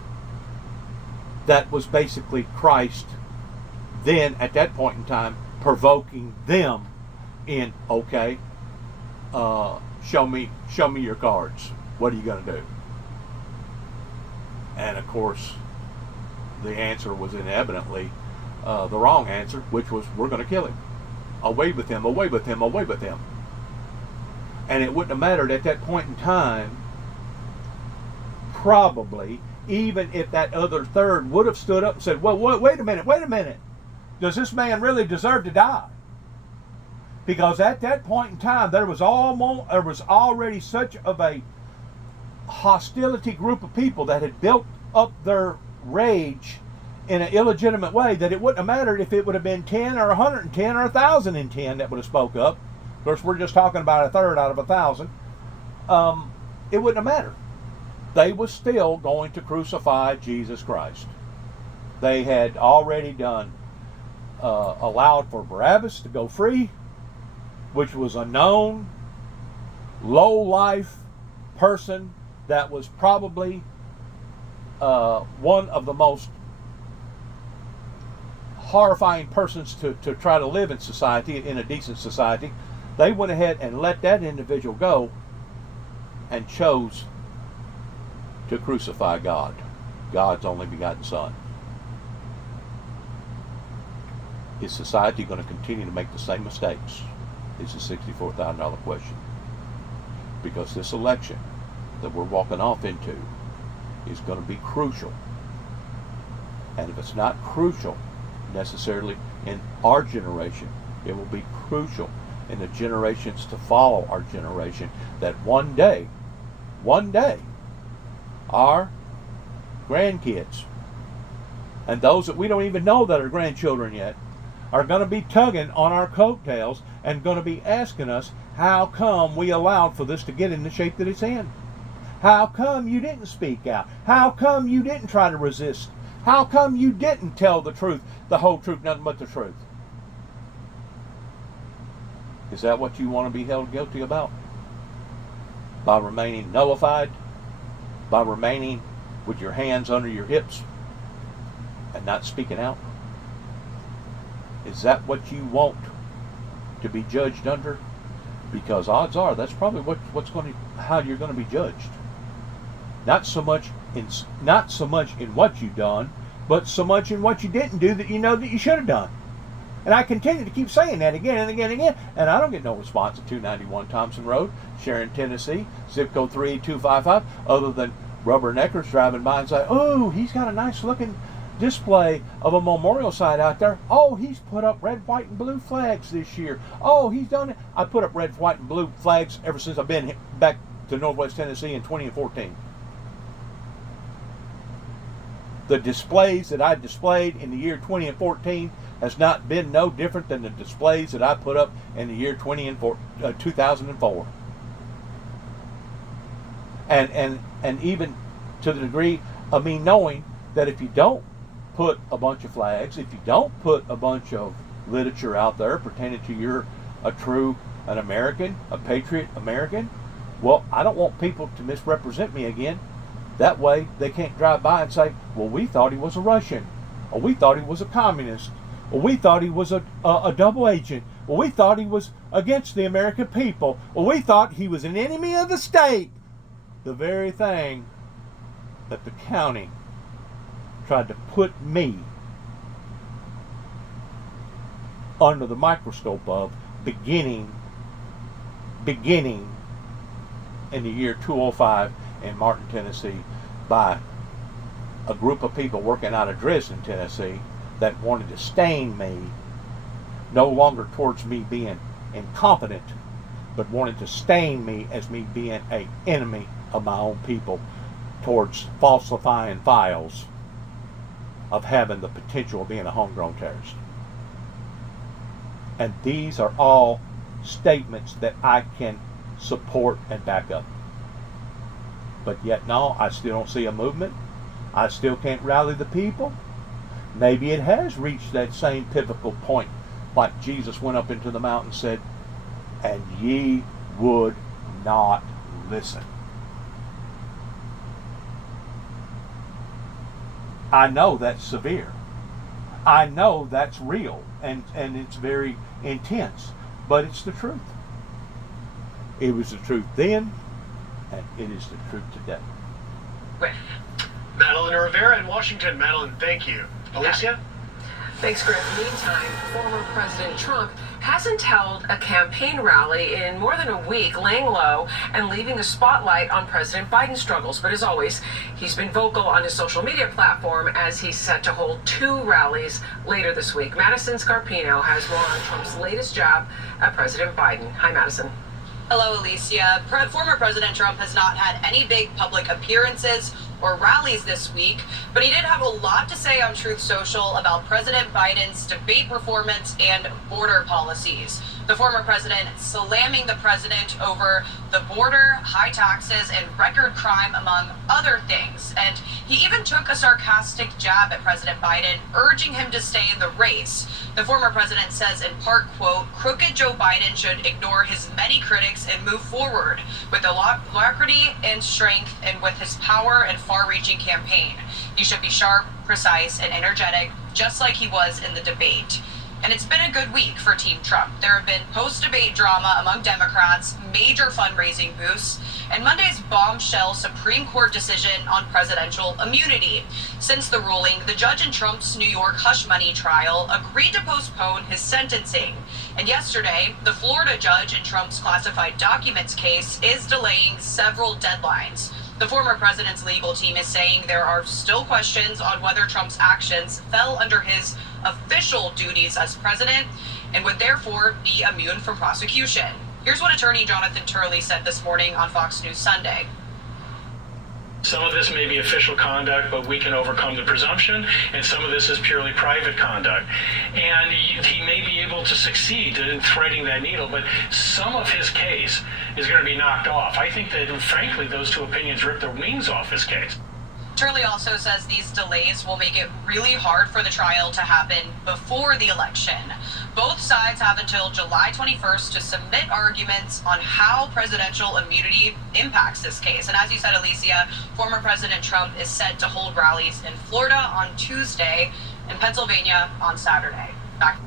That was basically Christ then, at that point in time, provoking them in, okay, show me your cards. What are you going to do? And of course, the answer was inevitably the wrong answer, which was, we're going to kill him. Away with him, away with him, away with him. And it wouldn't have mattered at that point in time, probably, even if that other third would have stood up and said, well, wait a minute. Does this man really deserve to die? Because at that point in time, there was already such of a hostility group of people that had built up their rage in an illegitimate way, that it wouldn't have mattered if it would have been 10 or 110 or 1,010 that would have spoke up. Of course, we're just talking about a third out of 1,000. It wouldn't have mattered. They were still going to crucify Jesus Christ. They had already allowed for Barabbas to go free, which was a known, low-life person that was probably one of the most horrifying persons to try to live in society, in a decent society. They went ahead and let that individual go and chose to crucify God, God's only begotten Son. Is society going to continue to make the same mistakes? It's a $64,000 question. Because this election that we're walking off into is going to be crucial. And if it's not crucial necessarily in our generation, it will be crucial in the generations to follow our generation, that one day, our grandkids, and those that we don't even know that are grandchildren yet, are going to be tugging on our coattails and going to be asking us, how come we allowed for this to get in the shape that it's in? How come you didn't speak out? How come you didn't try to resist? How come you didn't tell the truth, the whole truth, nothing but the truth? Is that what you want to be held guilty about? By remaining nullified? By remaining with your hands under your hips and not speaking out? Is that what you want to be judged under? Because odds are that's probably how you're going to be judged. Not so much in what you've done, but so much in what you didn't do that you know that you should have done. And I continue to keep saying that again and again and again, and I don't get no response at 291 Thompson Road, Sharon, Tennessee, zip code 38255, other than rubberneckers driving by and say, oh, he's got a nice looking display of a memorial site out there. Oh, he's put up red, white, and blue flags this year. Oh, he's done it. I put up red, white, and blue flags ever since I've been back to Northwest Tennessee in 2014. The displays that I displayed in the year 2014 has not been no different than the displays that I put up in the year 2004. And even to the degree of me knowing that if you don't put a bunch of flags, if you don't put a bunch of literature out there pretending to you're an American, a patriot American, well, I don't want people to misrepresent me again. That way they can't drive by and say, well, we thought he was a Russian, or we thought he was a communist, or we thought he was a double agent, or we thought he was against the American people, or we thought he was an enemy of the state. The very thing that the county tried to put me under the microscope of beginning in the year 205 in Martin, Tennessee, by a group of people working out of Dresden, Tennessee, that wanted to stain me, no longer towards me being incompetent, but wanted to stain me as me being an enemy of my own people, towards falsifying files of having the potential of being a homegrown terrorist. And these are all statements that I can support and back up. But yet no, I still don't see a movement. I still can't rally the people. Maybe it has reached that same pivotal point, like Jesus went up into the mountain and said, and ye would not listen. I know that's severe. I know that's real, and it's very intense, but it's the truth. It was the truth then, and it is the truth today. Griff. Madeline Rivera in Washington. Madeline, thank you. Alicia? Thanks, Griff. Meantime, former President Trump hasn't held a campaign rally in more than a week, laying low and leaving the spotlight on President Biden's struggles. But as always, he's been vocal on his social media platform as he's set to hold 2 rallies later this week. Madison Scarpino has more on Trump's latest jab at President Biden. Hi, Madison. Hello, Alicia. Former President Trump has not had any big public appearances or rallies this week, but he did have a lot to say on Truth Social about President Biden's debate performance and border policies. The former president slamming the president over the border, high taxes, and record crime, among other things. And he even took a sarcastic jab at President Biden, urging him to stay in the race. The former president says in part, quote, "Crooked Joe Biden should ignore his many critics and move forward with alacrity and strength and with his power and far-reaching campaign. He should be sharp, precise, and energetic, just like he was in the debate." And it's been a good week for Team Trump. There have been post-debate drama among Democrats, major fundraising boosts, and Monday's bombshell Supreme Court decision on presidential immunity. Since the ruling, the judge in Trump's New York hush money trial agreed to postpone his sentencing. And yesterday, the Florida judge in Trump's classified documents case is delaying several deadlines. The former president's legal team is saying there are still questions on whether Trump's actions fell under his official duties as president and would therefore be immune from prosecution. Here's what attorney Jonathan Turley said this morning on Fox News Sunday. Some of this may be official conduct, but we can overcome the presumption, and some of this is purely private conduct. And he may be able to succeed in threading that needle, but some of his case is going to be knocked off. I think that, frankly, those 2 opinions rip the wings off his case. Turley also says these delays will make it really hard for the trial to happen before the election. Both sides have until July 21st to submit arguments on how presidential immunity impacts this case. And as you said, Alicia, former President Trump is set to hold rallies in Florida on Tuesday and Pennsylvania on Saturday. Back.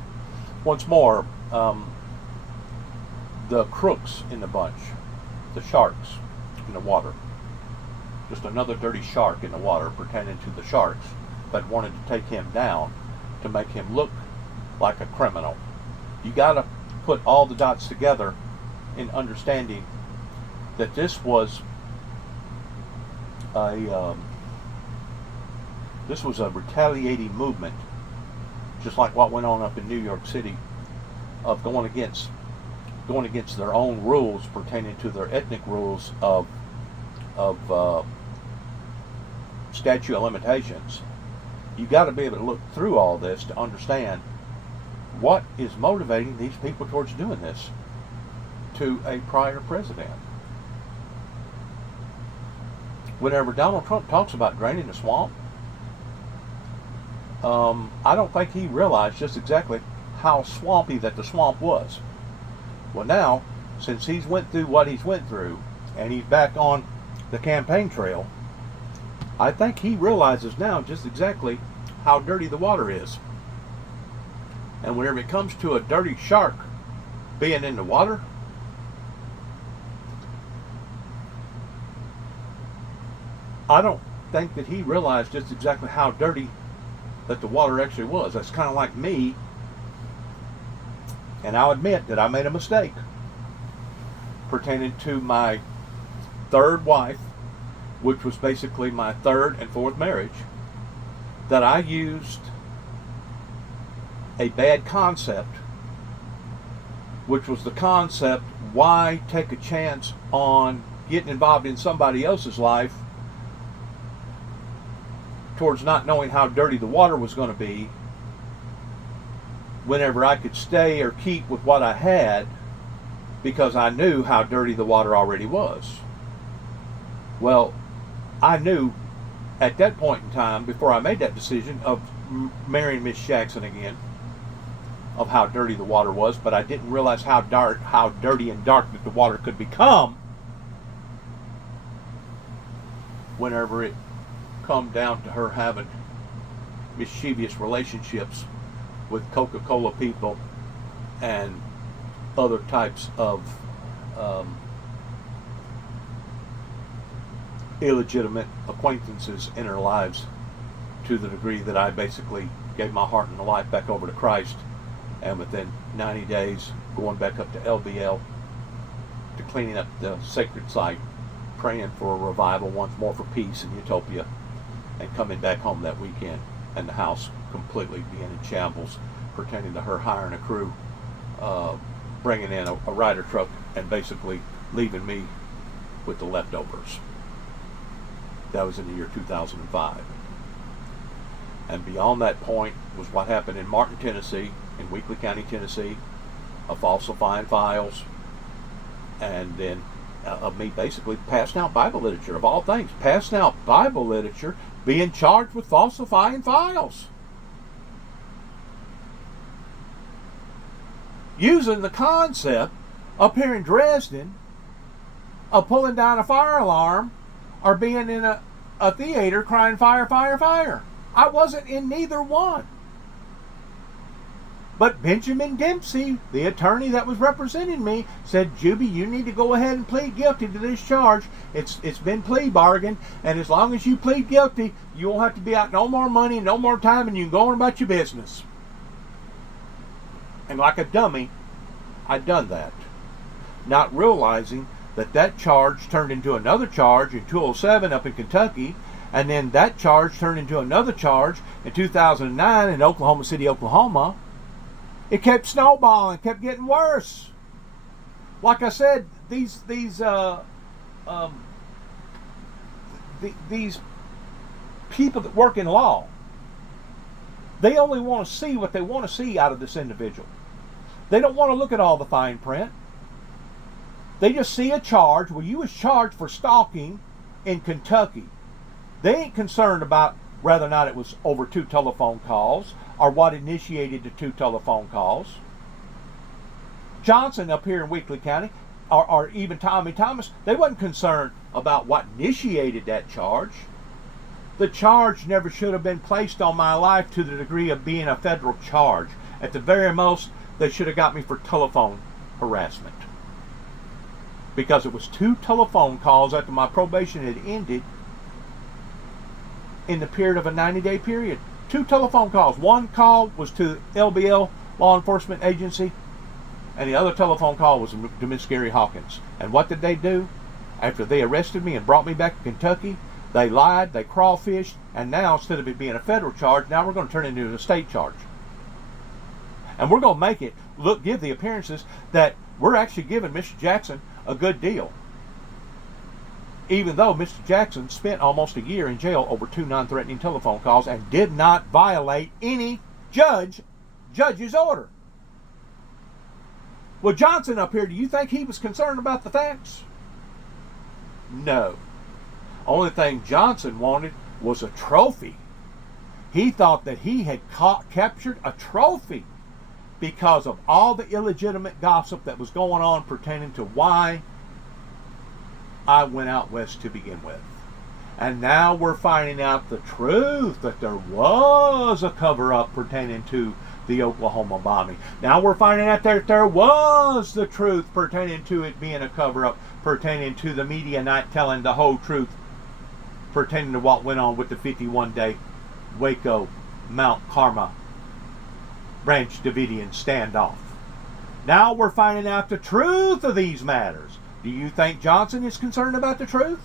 Once more, the crooks in the bunch, the sharks in the water. Just another dirty shark in the water pretending to the sharks that wanted to take him down to make him look like a criminal. You got to put all the dots together in understanding that this was a retaliating movement, just like what went on up in New York City, of going against their own rules pertaining to their ethnic rules of statute of limitations, you got to be able to look through all this to understand what is motivating these people towards doing this to a prior president. Whenever Donald Trump talks about draining the swamp, I don't think he realized just exactly how swampy that the swamp was. Well, now, since he's went through what he's went through, and he's back on the campaign trail, I think he realizes now just exactly how dirty the water is. And whenever it comes to a dirty shark being in the water, I don't think that he realized just exactly how dirty that the water actually was. That's kind of like me, and I'll admit that I made a mistake pertaining to my third wife, which was basically my third and fourth marriage, that I used a bad concept, which was the concept, why take a chance on getting involved in somebody else's life towards not knowing how dirty the water was going to be, whenever I could stay or keep with what I had because I knew how dirty the water already was. Well, I knew at that point in time, before I made that decision of marrying Miss Jackson again, of how dirty the water was, but I didn't realize how dirty and dark that the water could become whenever it come down to her having mischievous relationships with Coca-Cola people and other types of illegitimate acquaintances in her lives, to the degree that I basically gave my heart and life back over to Christ, and within 90 days going back up to LBL to cleaning up the sacred site, praying for a revival once more for peace and utopia, and coming back home that weekend and the house completely being in shambles pertaining to her hiring a crew, bringing in a rider truck, and basically leaving me with the leftovers. That was in the year 2005. And beyond that point was what happened in Martin, Tennessee, in Weakley County, Tennessee, of falsifying files, and then of me basically passing out Bible literature, of all things, passing out Bible literature, being charged with falsifying files. Using the concept up here in Dresden of pulling down a fire alarm or being in a theater crying fire, fire, fire. I wasn't in neither one. But Benjamin Dempsey, the attorney that was representing me, said, Juby, you need to go ahead and plead guilty to this charge. It's been plea bargain, and as long as you plead guilty, you won't have to be out no more money, no more time, and you can go on about your business. And like a dummy, I'd done that, not realizing that that charge turned into another charge in 2007 up in Kentucky, and then that charge turned into another charge in 2009 in Oklahoma City, Oklahoma. It kept snowballing, kept getting worse. Like I said, these people that work in law, they only want to see what they want to see out of this individual. They don't want to look at all the fine print. They just see a charge. Well, you was charged for stalking in Kentucky. They ain't concerned about whether or not it was over 2 telephone calls or what initiated the 2 telephone calls. Johnson up here in Weakley County, or even Tommy Thomas, they wasn't concerned about what initiated that charge. The charge never should have been placed on my life to the degree of being a federal charge. At the very most, they should have got me for telephone harassment. Because it was 2 telephone calls after my probation had ended in the period of a 90-day period. 2 telephone calls. One call was to LBL Law Enforcement Agency, and the other telephone call was to Miss Gary Hawkins. And what did they do? After they arrested me and brought me back to Kentucky, they lied, they crawfished, and now instead of it being a federal charge, now we're going to turn it into a state charge. And we're going to make it give the appearances that we're actually giving Mr. Jackson a good deal. even though Mr. Jackson spent almost a year in jail over 2 non-threatening telephone calls and did not violate any judge's order. Well, Johnson up here, do you think he was concerned about the facts? No. Only thing Johnson wanted was a trophy. He thought that he had captured a trophy because of all the illegitimate gossip that was going on pertaining to why I went out west to begin with. And now we're finding out the truth, that there was a cover-up pertaining to the Oklahoma bombing. Now we're finding out that there was the truth pertaining to it being a cover-up, pertaining to the media not telling the whole truth, pertaining to what went on with the 51-day Waco, Mount Carmel, Branch Davidian standoff. Now we're finding out the truth of these matters. Do you think Johnson is concerned about the truth?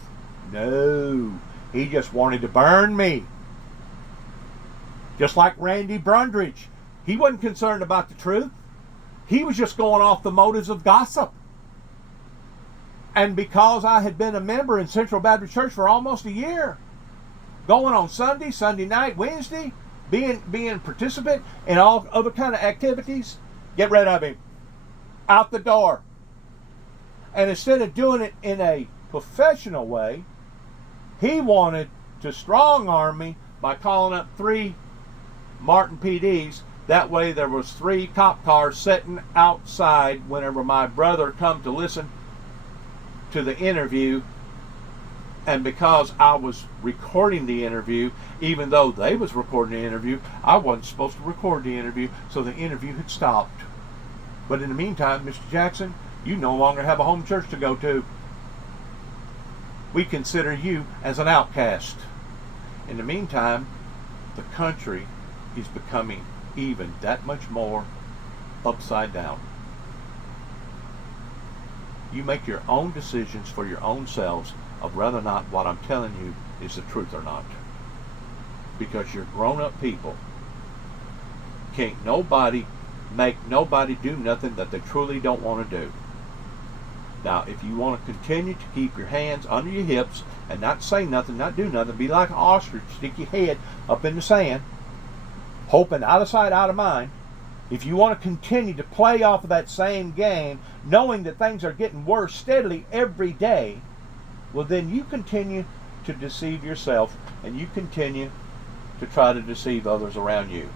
No. He just wanted to burn me. Just like Randy Brundage. He wasn't concerned about the truth. He was just going off the motives of gossip. And because I had been a member in Central Baptist Church for almost a year, going on Sunday, Sunday night, Wednesday, being a participant in all other kind of activities, get rid of him. Out the door. And instead of doing it in a professional way, he wanted to strong-arm me by calling up 3 Martin PDs. That way there was 3 cop cars sitting outside whenever my brother come to listen to the interview. And because I was recording the interview, even though they was recording the interview, I wasn't supposed to record the interview, so the interview had stopped. But in the meantime, Mr. Jackson, you no longer have a home church to go to. We consider you as an outcast. In the meantime, the country is becoming even that much more upside down. You make your own decisions for your own selves of whether or not what I'm telling you is the truth or not. Because you're grown-up people. Can't nobody make nobody do nothing that they truly don't want to do. Now, if you want to continue to keep your hands under your hips and not say nothing, not do nothing, be like an ostrich, stick your head up in the sand, hoping out of sight, out of mind, if you want to continue to play off of that same game, knowing that things are getting worse steadily every day, well, then you continue to deceive yourself and you continue to try to deceive others around you.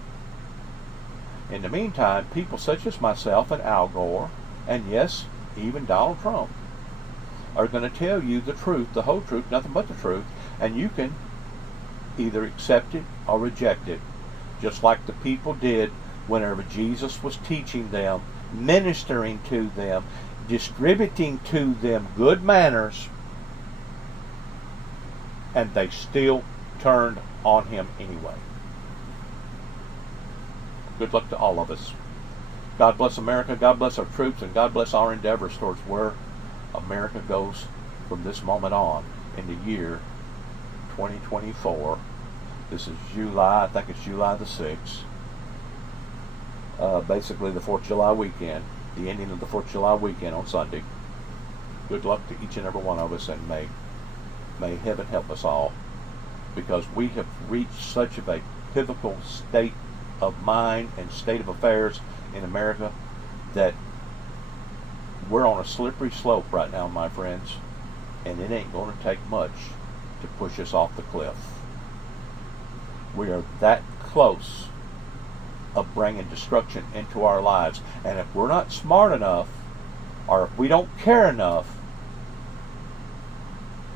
In the meantime, people such as myself and Al Gore, and yes, even Donald Trump, are going to tell you the truth, the whole truth, nothing but the truth, and you can either accept it or reject it, just like the people did whenever Jesus was teaching them, ministering to them, distributing to them good manners, and they still turned on him anyway. Good luck to all of us. God bless America, God bless our troops, and God bless our endeavors towards where America goes from this moment on in the year 2024. This is July, I think it's July the 6th. Basically the 4th of July weekend, the ending of the 4th of July weekend on Sunday. Good luck to each and every one of us, and may heaven help us all, because we have reached such a pivotal state of mind and state of affairs in America that we're on a slippery slope right now, my friends, and it ain't going to take much to push us off the cliff. We are that close of bringing destruction into our lives, and if we're not smart enough, or if we don't care enough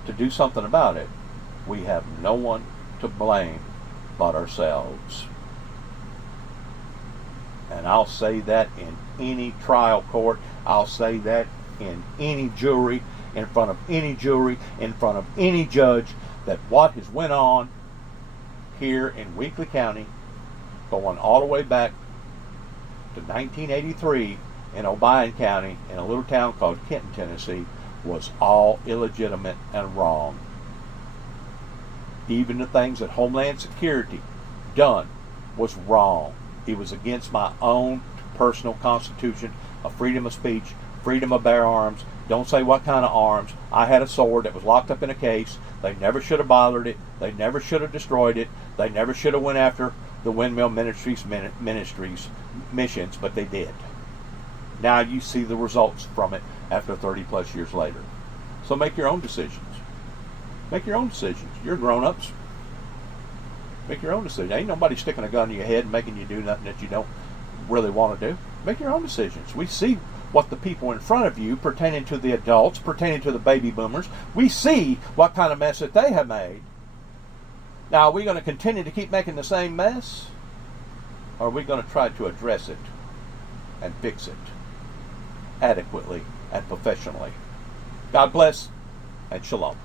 to do something about it, we have no one to blame but ourselves. And I'll say that in any trial court, I'll say that in any jury, in front of any jury, in front of any judge, that what has went on here in Weakley County, going all the way back to 1983 in Obion County, in a little town called Kenton, Tennessee, was all illegitimate and wrong. Even the things that Homeland Security done was wrong. It was against my own personal constitution of freedom of speech, freedom of bear arms, Don't say what kind of arms. I had a sword that was locked up in a case. They never should have bothered it. They never should have destroyed it. They never should have went after the Windmill Ministries missions, but they did. Now you see the results from it after 30 plus years later. So make your own decisions. Make your own decisions. You're grown-ups. Make your own decisions. Ain't nobody sticking a gun in your head and making you do nothing that you don't really want to do. Make your own decisions. We see what the people in front of you, pertaining to the adults, pertaining to the baby boomers, we see what kind of mess that they have made. Now, are we going to continue to keep making the same mess? Or are we going to try to address it and fix it adequately and professionally? God bless and shalom.